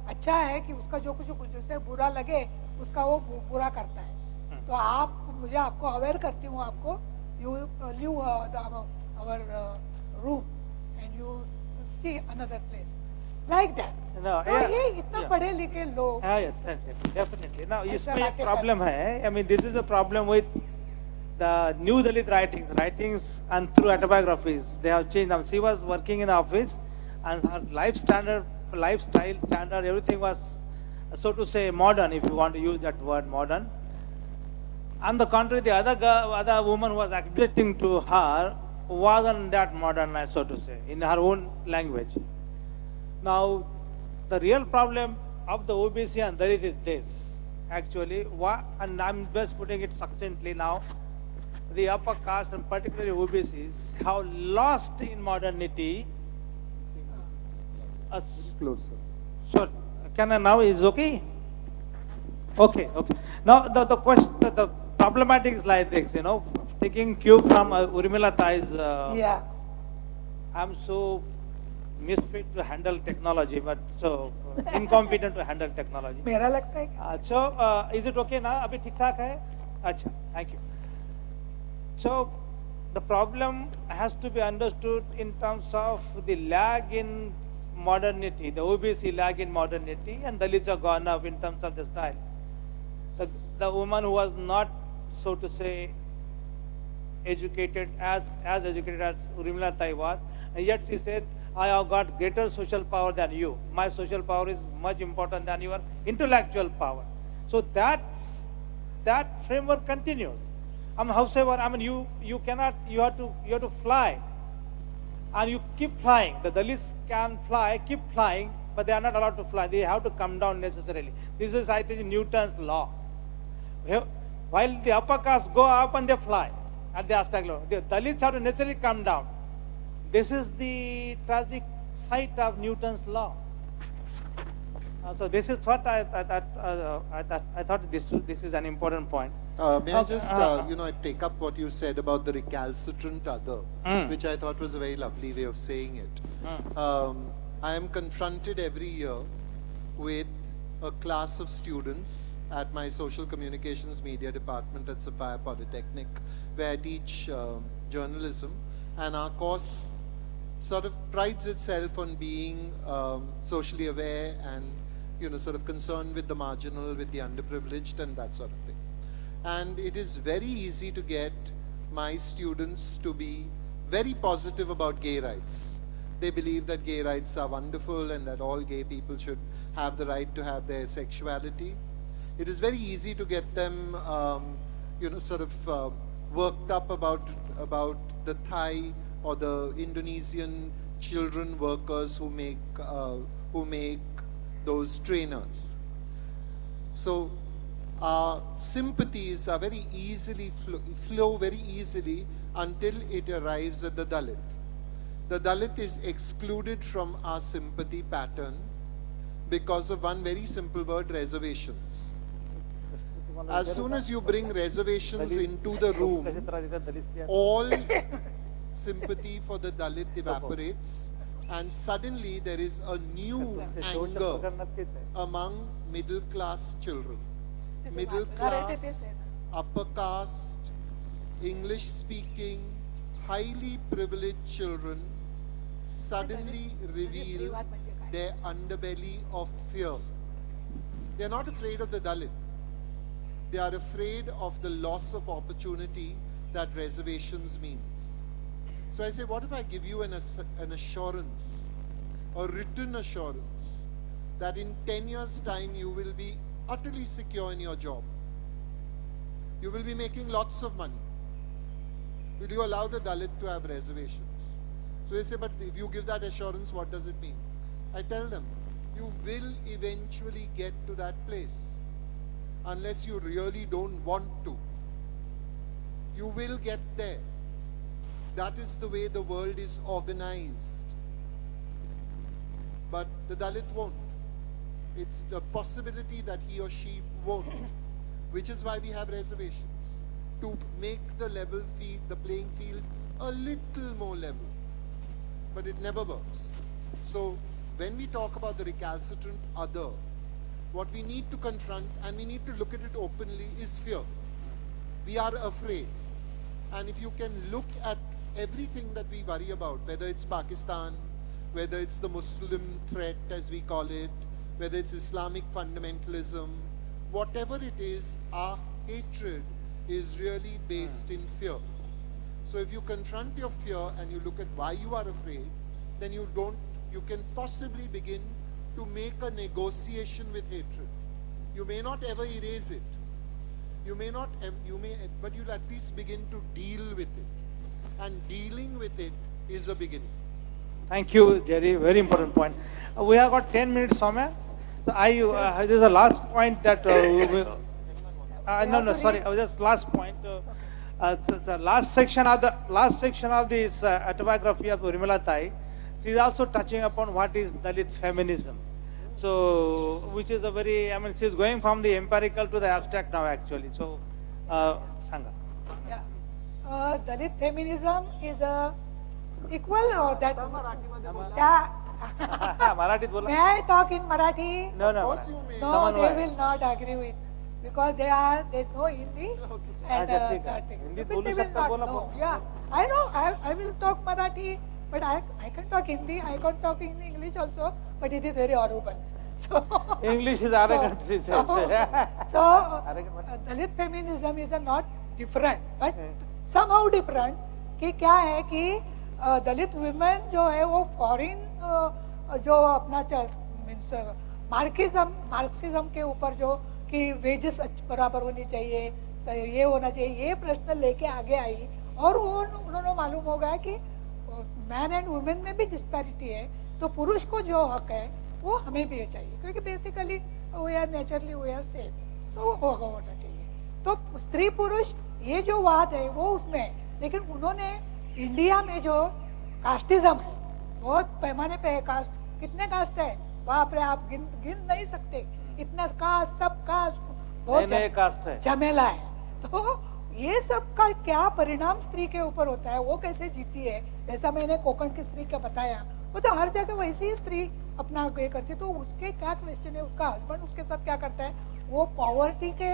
अच्छा है कि उसका जो कुछ उसे बुरा लगे उसका वो बुरा करता है। तो आप मुझे आपको अवेयर करती हूँ, आपको you leave our room and you see another place like that. No, तो yeah, ये इतना yeah. पढ़े लिखे लोग, Yes, definitely. Now, ऐसा इसमें एक बातें problem है. I mean, this is a problem with the new Dalit writings and through autobiographies. They have changed. Now, she was working in the office, and her lifestyle standard, everything was, so to say, modern, if you want to use that word, modern. On the contrary, the other woman who was objecting to her wasn't that modern, so to say, in her own language. Now, the real problem of the OBC and Dalit is this, actually, and I'm just putting it succinctly now, the upper caste and particularly OBCs have lost in modernity. Closer. So, can I now, is okay? Okay. Now, the question, the problematic is like this, taking cue from Urmila Thai's, yeah, I'm so misfit to handle technology, but so incompetent to handle technology. मेरा लगता है कि So, is it okay now? अभी ठीक ठाक है? अच्छा, thank you. So, the problem has to be understood in terms of the lag in modernity, the OBC lag in modernity, and Dalits have gone up in terms of the style. The woman who was not, so to say, educated as educated as Urmila Thai was, and yet she said, I have got greater social power than you. My social power is much important than your intellectual power. So that framework continues. However, you have to fly, and you keep flying. The Dalits can fly, keep flying, but they are not allowed to fly. They have to come down necessarily. This is, I think, Newton's law. While the upper castes go up and they fly at the abstract level, the Dalits have to necessarily come down. This is the tragic side of Newton's law. So this is what I thought this is an important point. May I just, I take up what you said about the recalcitrant other, which I thought was a very lovely way of saying it. I am confronted every year with a class of students at my social communications media department at Sophia Polytechnic, where I teach journalism, and our course sort of prides itself on being socially aware and sort of concerned with the marginal, with the underprivileged, and that sort of thing. And it is very easy to get my students to be very positive about gay rights. They believe that gay rights are wonderful and that all gay people should have the right to have their sexuality. It is very easy to get them, sort of worked up about the Thai or the Indonesian children workers who make those trainers. So our sympathies are very easily flow very easily until it arrives at the Dalit. The Dalit is excluded from our sympathy pattern because of one very simple word: reservations. As soon as you bring reservations into the room, all sympathy for the Dalit evaporates, and suddenly there is a new anger among middle class children. Middle class, upper caste, English speaking, highly privileged children suddenly reveal their underbelly of fear. They're not afraid of the Dalit. They are afraid of the loss of opportunity that reservations means. So I say, what if I give you an assurance, a written assurance, that in 10 years' time you will be utterly secure in your job. You will be making lots of money. Will you allow the Dalit to have reservations? So they say, but if you give that assurance, what does it mean? I tell them, you will eventually get to that place. Unless you really don't want to. You will get there. That is the way the world is organized. But the Dalit won't. It's the possibility that he or she won't. Which is why we have reservations. To make the playing field a little more level. But it never works. So when we talk about the recalcitrant other, what we need to confront, and we need to look at it openly, is fear. We are afraid. And if you can look at everything that we worry about, whether it's Pakistan, whether it's the Muslim threat as we call it, whether it's Islamic fundamentalism, whatever it is, our hatred is really based in fear. So if you confront your fear and you look at why you are afraid, then you can possibly begin to make a negotiation with hatred. You may not ever erase it. But you'll at least begin to deal with it. And dealing with it is a beginning. Thank you, Jerry. Very important point. We have got 10 minutes, Soumya. So there's a last point that just last point. The last section of this autobiography of Urmila Tai, she is also touching upon what is Dalit feminism. So, which is a very, she is going from the empirical to the abstract now actually. So, Sangha. Yeah. Dalit feminism is equal or that? May I talk in Marathi? No. No, they will not agree with, because they know Hindi. And that thing. They will not know. Yeah, I know. I will talk Marathi, but I can talk Hindi. I can talk in English also, but it is very horrible. So English is arrogant. Dalit feminism is not different, but somehow different. कि क्या है कि दलित women जो है वो foreign जो अपना means Marxism के ऊपर जो कि वेजेस बराबर होनी चाहिए, ये होना चाहिए, ये प्रश्न लेके आगे आई और उन्होंने मालूम हो गया कि मैन एंड वुमेन में भी डिस्पैरिटी है, तो पुरुष को जो हक है वो हमें भी चाहिए, क्योंकि basically we are naturally we are same, तो वो होना चाहिए. तो स्त्री पुरुष ये जो बात है वो उसमें, लेकिन उन्होंने इंडिया में जो कास्टिज्म है बहुत पैमाने पे है. कास्ट कितने कास्ट है बाप रे, आप गिन नहीं सकते, इतना कास्ट सब कास्ट बहुत कास्ट है, झमेला है. तो ये सब का क्या परिणाम स्त्री के ऊपर होता है, वो कैसे जीती है, जैसा मैंने कोकण की स्त्री का बताया, वो तो हर जगह वैसी ही स्त्री अपना ये करती है. तो उसके क्या क्वेश्चन है, उसका हस्बैंड उसके साथ क्या करता है, वो पॉवर्टी के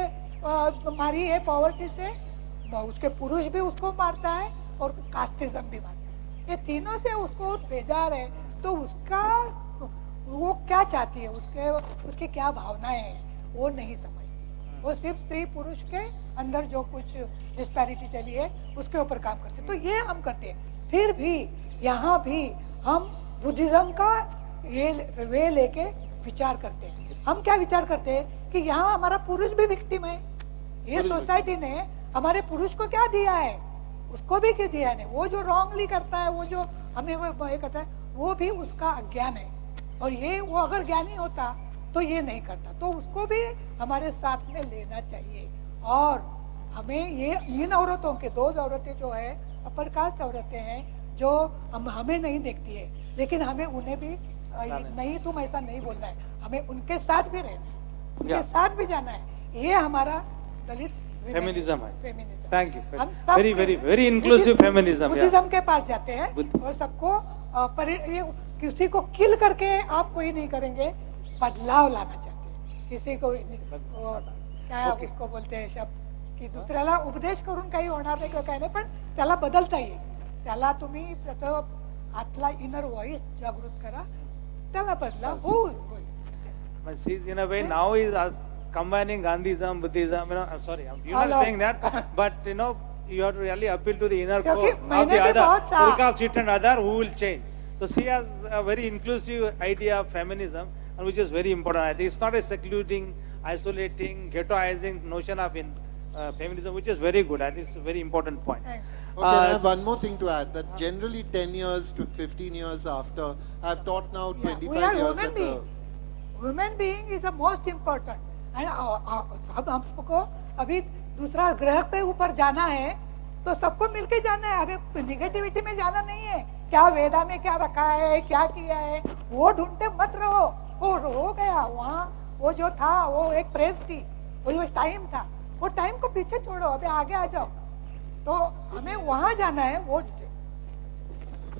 मारी है, पॉवर्टी से उसके पुरुष भी उसको मारता है और कास्टिज्म भी मारता है. ये तीनों से उसको भेजा रहे, तो उसका वो क्या चाहती है, उसके क्या भावनाएं हैं वो नहीं समझती. वो सिर्फ स्त्री पुरुष के अंदर जो कुछ डिस्पैरिटी चली है उसके ऊपर काम करते. तो ये हम करते हैं. फिर भी यहाँ भी हम बुद्धिज्म का ये वे लेके विचार करते हैं. हम क्या विचार करते हैं कि यहाँ हमारा पुरुष भी विक्टिम है. ये सोसाइटी ने हमारे पुरुष को क्या दिया है, उसको भी क्यों दिया है. वो जो रॉन्गली करता है, वो जो हमें ये करता है, वो भी उसका अज्ञान है. और ये वो अगर ज्ञानी होता तो ये नहीं करता. तो उसको भी हमारे साथ में लेना चाहिए. और हमें ये इन औरतों के, दो औरतें जो है अपर कास्ट औरतें हैं जो हमें नहीं देखती है, लेकिन हमें उन्हें भी नहीं, तुम ऐसा नहीं बोलना है, हमें उनके साथ भी रहना है, उनके साथ भी जाना है. ये हमारा दलित फेमिनिज्म है. Feminism. Thank you. Very very very inclusive feminism. Buddhism के पास जाते हैं और सबको किसी को किल करके आप कोई नहीं करेंगे, बदलाव लाना चाहते हैं. किसी को काय उसको बोलते हैं शब्द की दुसऱ्याला उपदेश करून काही होणार नाही किंवा काही नाही, पण त्याला बदलता येईल. त्याला तुम्ही त्याचं आतला इनर व्हॉइस जागृत करा, त्याला बदला होईल. But she's in a way now is combining Gandhism, Buddhism. I'm sorry, you're All not of- saying that, but you have to really appeal to the inner क्योंकि core of मैंने the भी other, बहुत सा- recalcitrant other who will change. So she has a very inclusive idea of feminism, and which is very important. I think it's not a secluding, isolating, ghettoizing notion of feminism, which is very good. I think it's a very important point. Thank you. Okay, I have one more thing to add, that generally 10 years to 15 years after, I've taught now Yeah, 25 we are years human at the... being. Human being is the most important. And अब हमको अभी दूसरा ग्रह पे ऊपर जाना है, तो सबको मिलके जाना है. अभी निगेटिविटी में जाना नहीं है. क्या वेदा में क्या रखा है, क्या किया है, वो ढूंढते मत रहो. वो हो गया वहाँ, वो जो था वो एक प्रेस थी, वो जो टाइम था, वो टाइम को पीछे छोड़ो, अभी आगे आ जाओ. तो हमें वहाँ जाना है. वो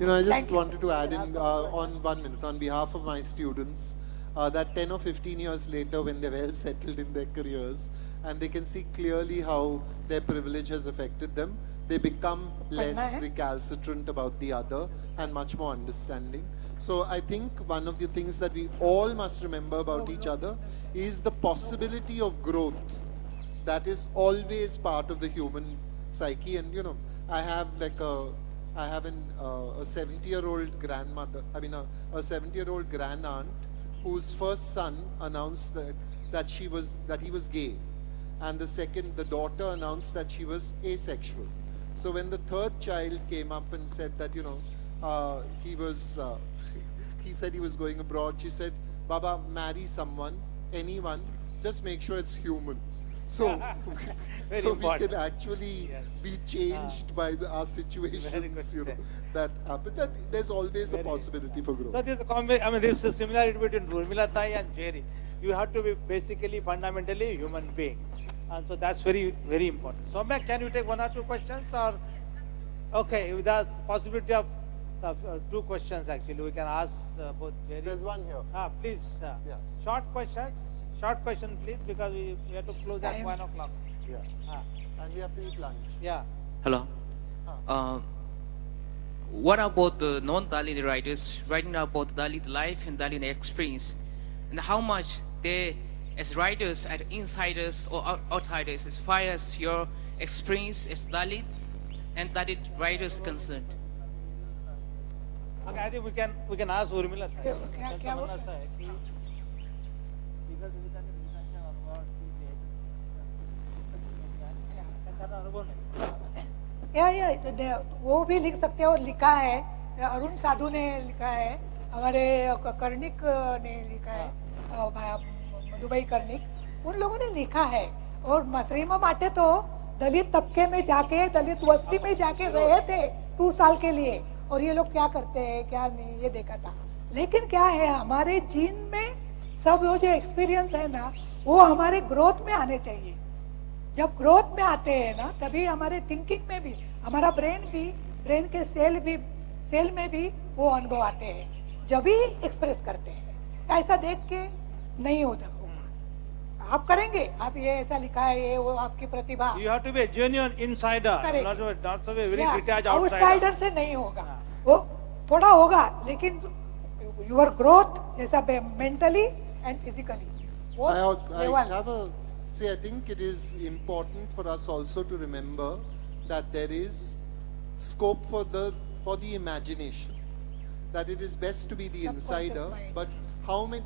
I just Thank you. wanted to add in on 1 minute on behalf of my students that 10 or 15 years later, when they're well settled in their careers and they can see clearly how their privilege has affected them, they become less recalcitrant about the other and much more understanding. So I think one of the things that we all must remember about each other is the possibility of growth. That is always part of the human psyche. And I have a 70-year-old grandmother, a 70-year-old grand aunt whose first son announced that he was gay, and the daughter announced that she was asexual. So when the third child came up and said that he said he was going abroad, she said, "Baba, marry someone, anyone, just make sure it's human." So, Very so we important. can actually Yes. be changed by our situations, that happen. That there's always a possibility for growth. So there's there's a similarity between Urmila Thai and Jerry. You have to be basically fundamentally a human being. And so that's very, very important. So, Mac, can you take one or two questions? Or okay, with the possibility of two questions actually, we can ask both Jerry. There's one here. Please, Yeah. short questions. Short question, please, because we have to close at Time. 1 o'clock. Yeah. And we have to eat lunch. Yeah. Hello. What about the non-Dalit writers writing about Dalit life and Dalit experience, and how much they, as writers, as insiders or outsiders, as far as your experience as Dalit and Dalit writers are concerned? Okay, I think we can ask Urmila. क्या बोल रहे हैं? वो भी लिख सकते हैं और लिखा है. अरुण साधु ने लिखा है, हमारे कर्णिक ने लिखा है, मधुबाई कर्णिक, उन लोगों ने लिखा है. और श्रीमा माटे तो दलित तबके में जाके, दलित वस्ती में जाके रहे थे 2 साल के लिए, और ये लोग क्या करते हैं क्या नहीं ये देखा था. लेकिन क्या है, हमारे जीन में सब वो जो एक्सपीरियंस है ना, वो हमारे ग्रोथ में आने चाहिए. जब ग्रोथ में आते हैं ना, तभी हमारे थिंकिंग में भी, हमारा ब्रेन के सेल में भी वो अनुभव आते हैं, जब भी एक्सप्रेस करते हैं. ऐसा देख के नहीं होता. आप करेंगे, आप ये ऐसा लिखा है, ये वो आपकी प्रतिभा. You have to be a genuine insider, Correct. not so very detached outsider. Outsider से नहीं होगा. वो थोड़ा होगा, लेकिन योर ग्रोथ जैसा mentally and physically. I think it is important for us also to remember that there is scope for the imagination. That it is best to be the insider, mind. but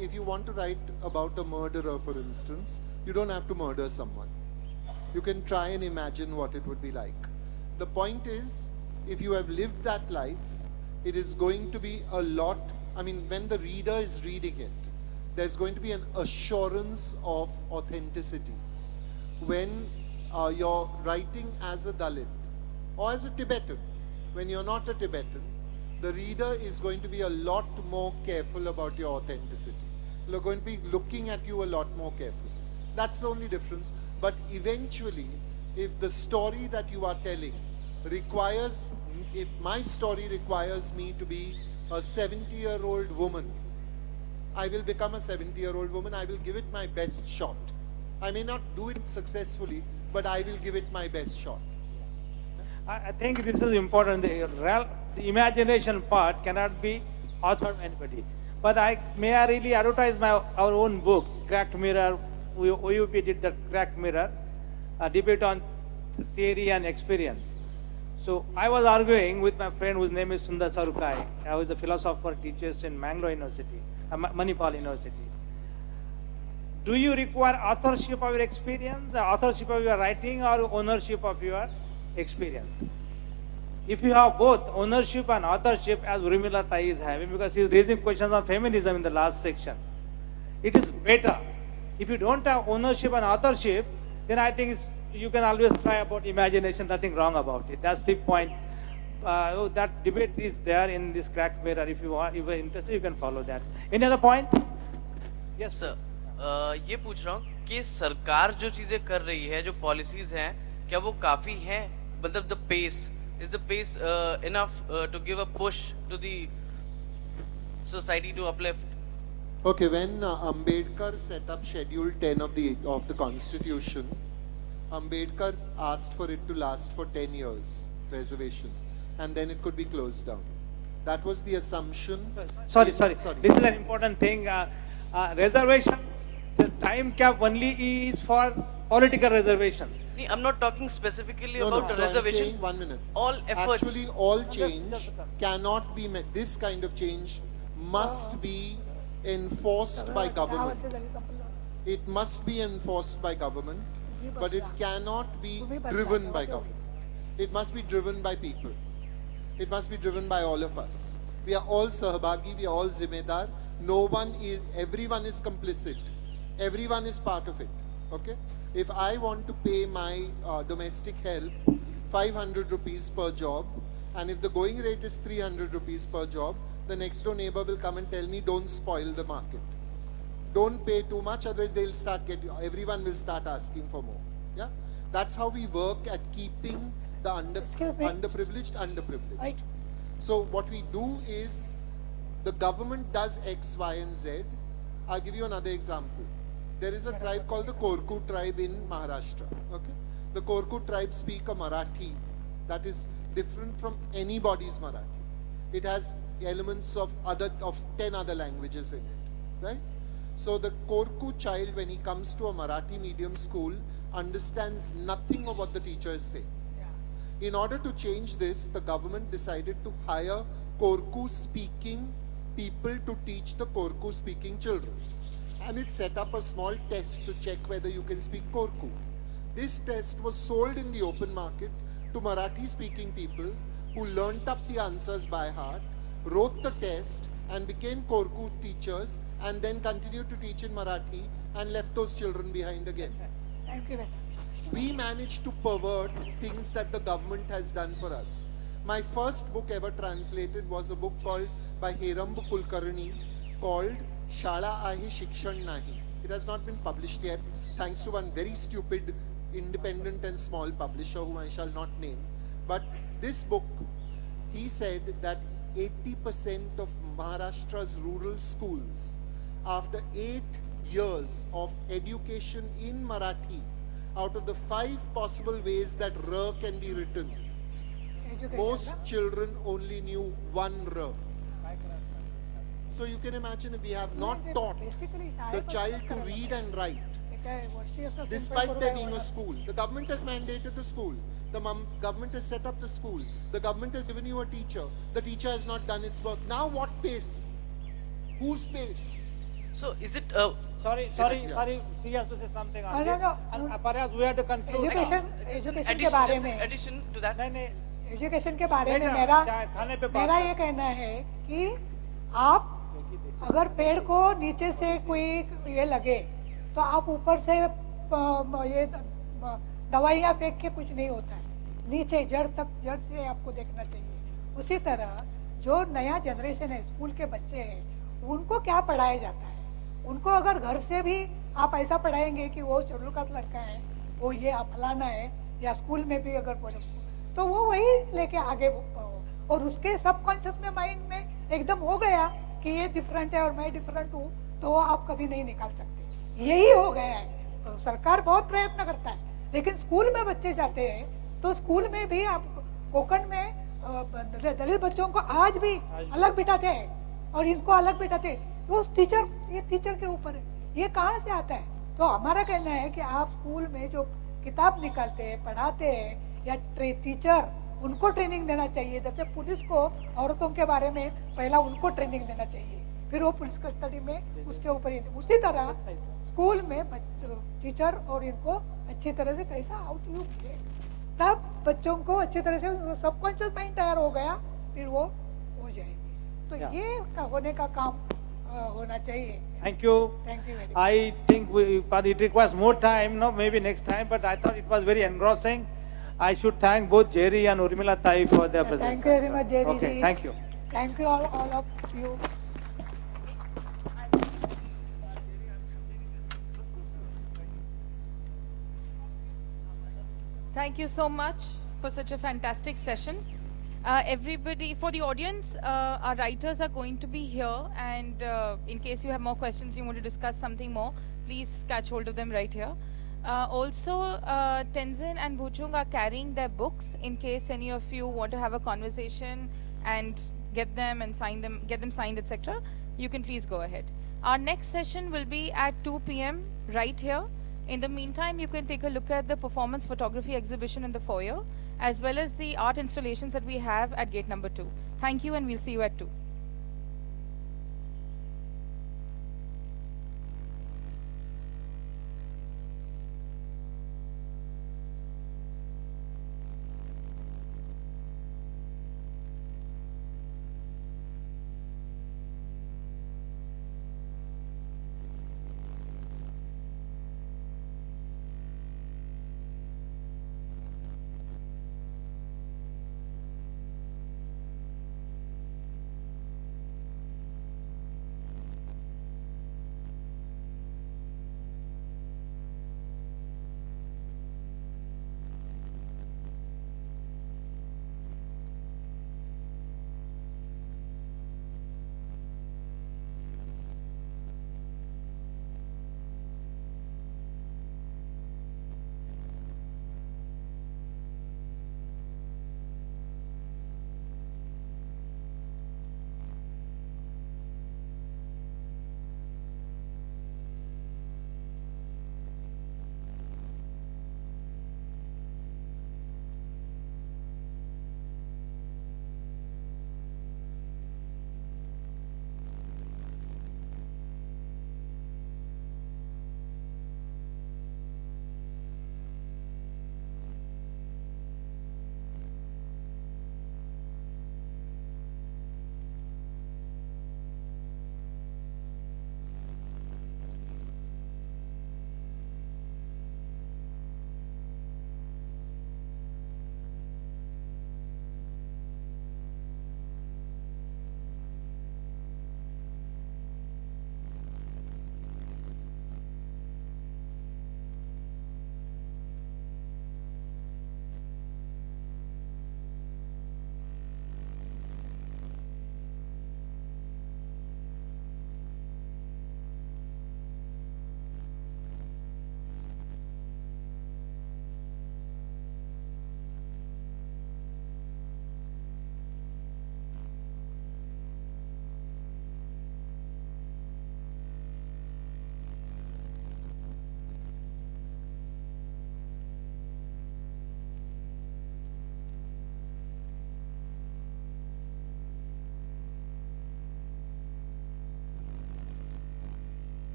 if you want to write about a murderer, for instance, you don't have to murder someone. You can try and imagine what it would be like. The point is, if you have lived that life, it is going to be a lot, when the reader is reading it, there's going to be an assurance of authenticity. When you're writing as a Dalit or as a Tibetan, when you're not a Tibetan, the reader is going to be a lot more careful about your authenticity. They're going to be looking at you a lot more carefully. That's the only difference. But eventually, if the story that you are telling if my story requires me to be a 70-year-old woman, I will become a 70-year-old woman. I will give it my best shot. I may not do it successfully, but I will give it my best shot. I think this is important. The imagination part cannot be authored by anybody. But may I really advertise our own book, Cracked Mirror. OUP did the Cracked Mirror, a debate on theory and experience. So I was arguing with my friend whose name is Sundar Sarukai, who is a philosopher, teaches in Mangalore University, Manipal University. Do you require authorship of your experience, authorship of your writing, or ownership of your experience? If you have both ownership and authorship, as Urmila Tai is having, because she is raising questions on feminism in the last section, it is better. If you don't have ownership and authorship, then I think you can always try about imagination, nothing wrong about it. That's the point. That debate is there in this Cracked Mirror. If you are interested, you can follow that. Any other point? Yes, sir. ये पूछ रहा हूँ कि सरकार जो चीजें कर रही है, जो पॉलिसीज हैं, क्या वो काफी हैं? मतलब the pace is the pace enough to give a push to the society to uplift? Okay, when Ambedkar set up Schedule 10 of the Constitution, Ambedkar asked for it to last for 10 years, reservation, and then it could be closed down. That was the assumption. Sorry. This is an important thing. Reservation, the time cap only is for political reservations. I'm not talking specifically No, about the so I'm reservation. saying 1 minute. All efforts. Actually, all change cannot be met. This kind of change must be enforced by government. It must be enforced by government, but it cannot be driven by government. It must be driven by people. It must be driven by all of us. We are all sahbagi, we are all zimedar. Everyone is complicit. Everyone is part of it. Okay? If I want to pay my domestic help 500 rupees per job, and if the going rate is 300 rupees per job, the next door neighbor will come and tell me, don't spoil the market. Don't pay too much, otherwise everyone will start asking for more. Yeah? That's how we work at keeping the underprivileged. Right. So what we do is, the government does X, Y, and Z. I'll give you another example. There is a tribe called the Korku tribe in Maharashtra. Okay? The Korku tribe speak a Marathi that is different from anybody's Marathi. It has elements of 10 other languages in it. Right? So the Korku child, when he comes to a Marathi medium school, understands nothing of what the teacher is saying. In order to change this, the government decided to hire Korku speaking people to teach the Korku speaking children. And it set up a small test to check whether you can speak Korku. This test was sold in the open market to Marathi speaking people who learnt up the answers by heart, wrote the test and became Korku teachers, and then continued to teach in Marathi and left those children behind again. Thank you. We managed to pervert things that the government has done for us. My first book ever translated was a book by Heramb Kulkarni called Shala Ahi Shikshan Nahi. It has not been published yet, thanks to one very stupid, independent and small publisher whom I shall not name. But this book, he said that 80% of Maharashtra's rural schools, after 8 years of education in Marathi, out of the 5 possible ways that R can be written, most children only knew one R. So you can imagine if we have not taught the child to read and write, despite there being a school. The government has mandated the school. The government has set up the school. The government has given you a teacher. The teacher has not done its work. Now what pace? Whose pace? So is it Sorry, she has to say something on No, this. no. And perhaps we have to conclude. Education के बारे में addition to that? नहीं, education के बारे में खाने पे मेरा ये कहना है कि आप अगर पेड़ को नीचे से कोई ये लगे तो आप ऊपर से ये दवाइयाँ फेंक के कुछ नहीं होता है, नीचे जड़ से आपको देखना चाहिए। उसी तरह जो नया जनरेशन है, स्कूल के बच्चे हैं, उनको क्या पढ़ाया जाता है? उनको अगर घर से भी आप ऐसा पढ़ाएंगे कि वो शेड्यूल कास्ट लड़का है, वो ये फलाना है, या स्कूल में भी अगर बोले तो वो वही लेके आगे, और उसके सबकॉन्शियस में माइंड में एकदम हो गया कि ये डिफरेंट है और मैं डिफरेंट हूँ, तो आप कभी नहीं निकाल सकते। यही हो गया है। तो सरकार बहुत प्रयत्न करता है, लेकिन स्कूल में बच्चे जाते हैं तो स्कूल में भी आप कोकण में दलित बच्चों को आज भी अलग बिठाते हैं और इनको अलग बिठाते हैं। तो टीचर, ये टीचर के ऊपर है, ये कहाँ से आता है? तो हमारा कहना है कि आप स्कूल में जो किताब निकालते हैं, पढ़ाते हैं, या टीचर उनको ट्रेनिंग देना चाहिए। जैसे पुलिस को औरतों के बारे में पहला उनको ट्रेनिंग देना चाहिए, फिर वो पुलिस कस्टडी में उसके ऊपर। उसी तरह स्कूल में टीचर और इनको अच्छी तरह से कैसा हाउ टू यू प्ले, तब बच्चों को अच्छी तरह से सबकॉन्शियस माइंड तैयार हो गया, फिर वो हो जाएंगे। तो ये होने का काम होना चाहिए। Thank you. Thank you very much. I think it requires more time, no, maybe next time, but I thought it was very engrossing. I should thank both Jerry and Urmila Tai for their presence. Thank you very much, Jerry. Okay, thank you. Thank you all of you. Thank you so much for such a fantastic session. Everybody, for the audience, our writers are going to be here, and in case you have more questions, you want to discuss something more, please catch hold of them right here. Also, Tenzin and Buchung are carrying their books in case any of you want to have a conversation and get them and sign them, get them signed, etc. You can please go ahead. Our next session will be at 2 p.m. right here. In the meantime, you can take a look at the performance photography exhibition in the foyer, as well as the art installations that we have at gate number 2. Thank you, and we'll see you at 2.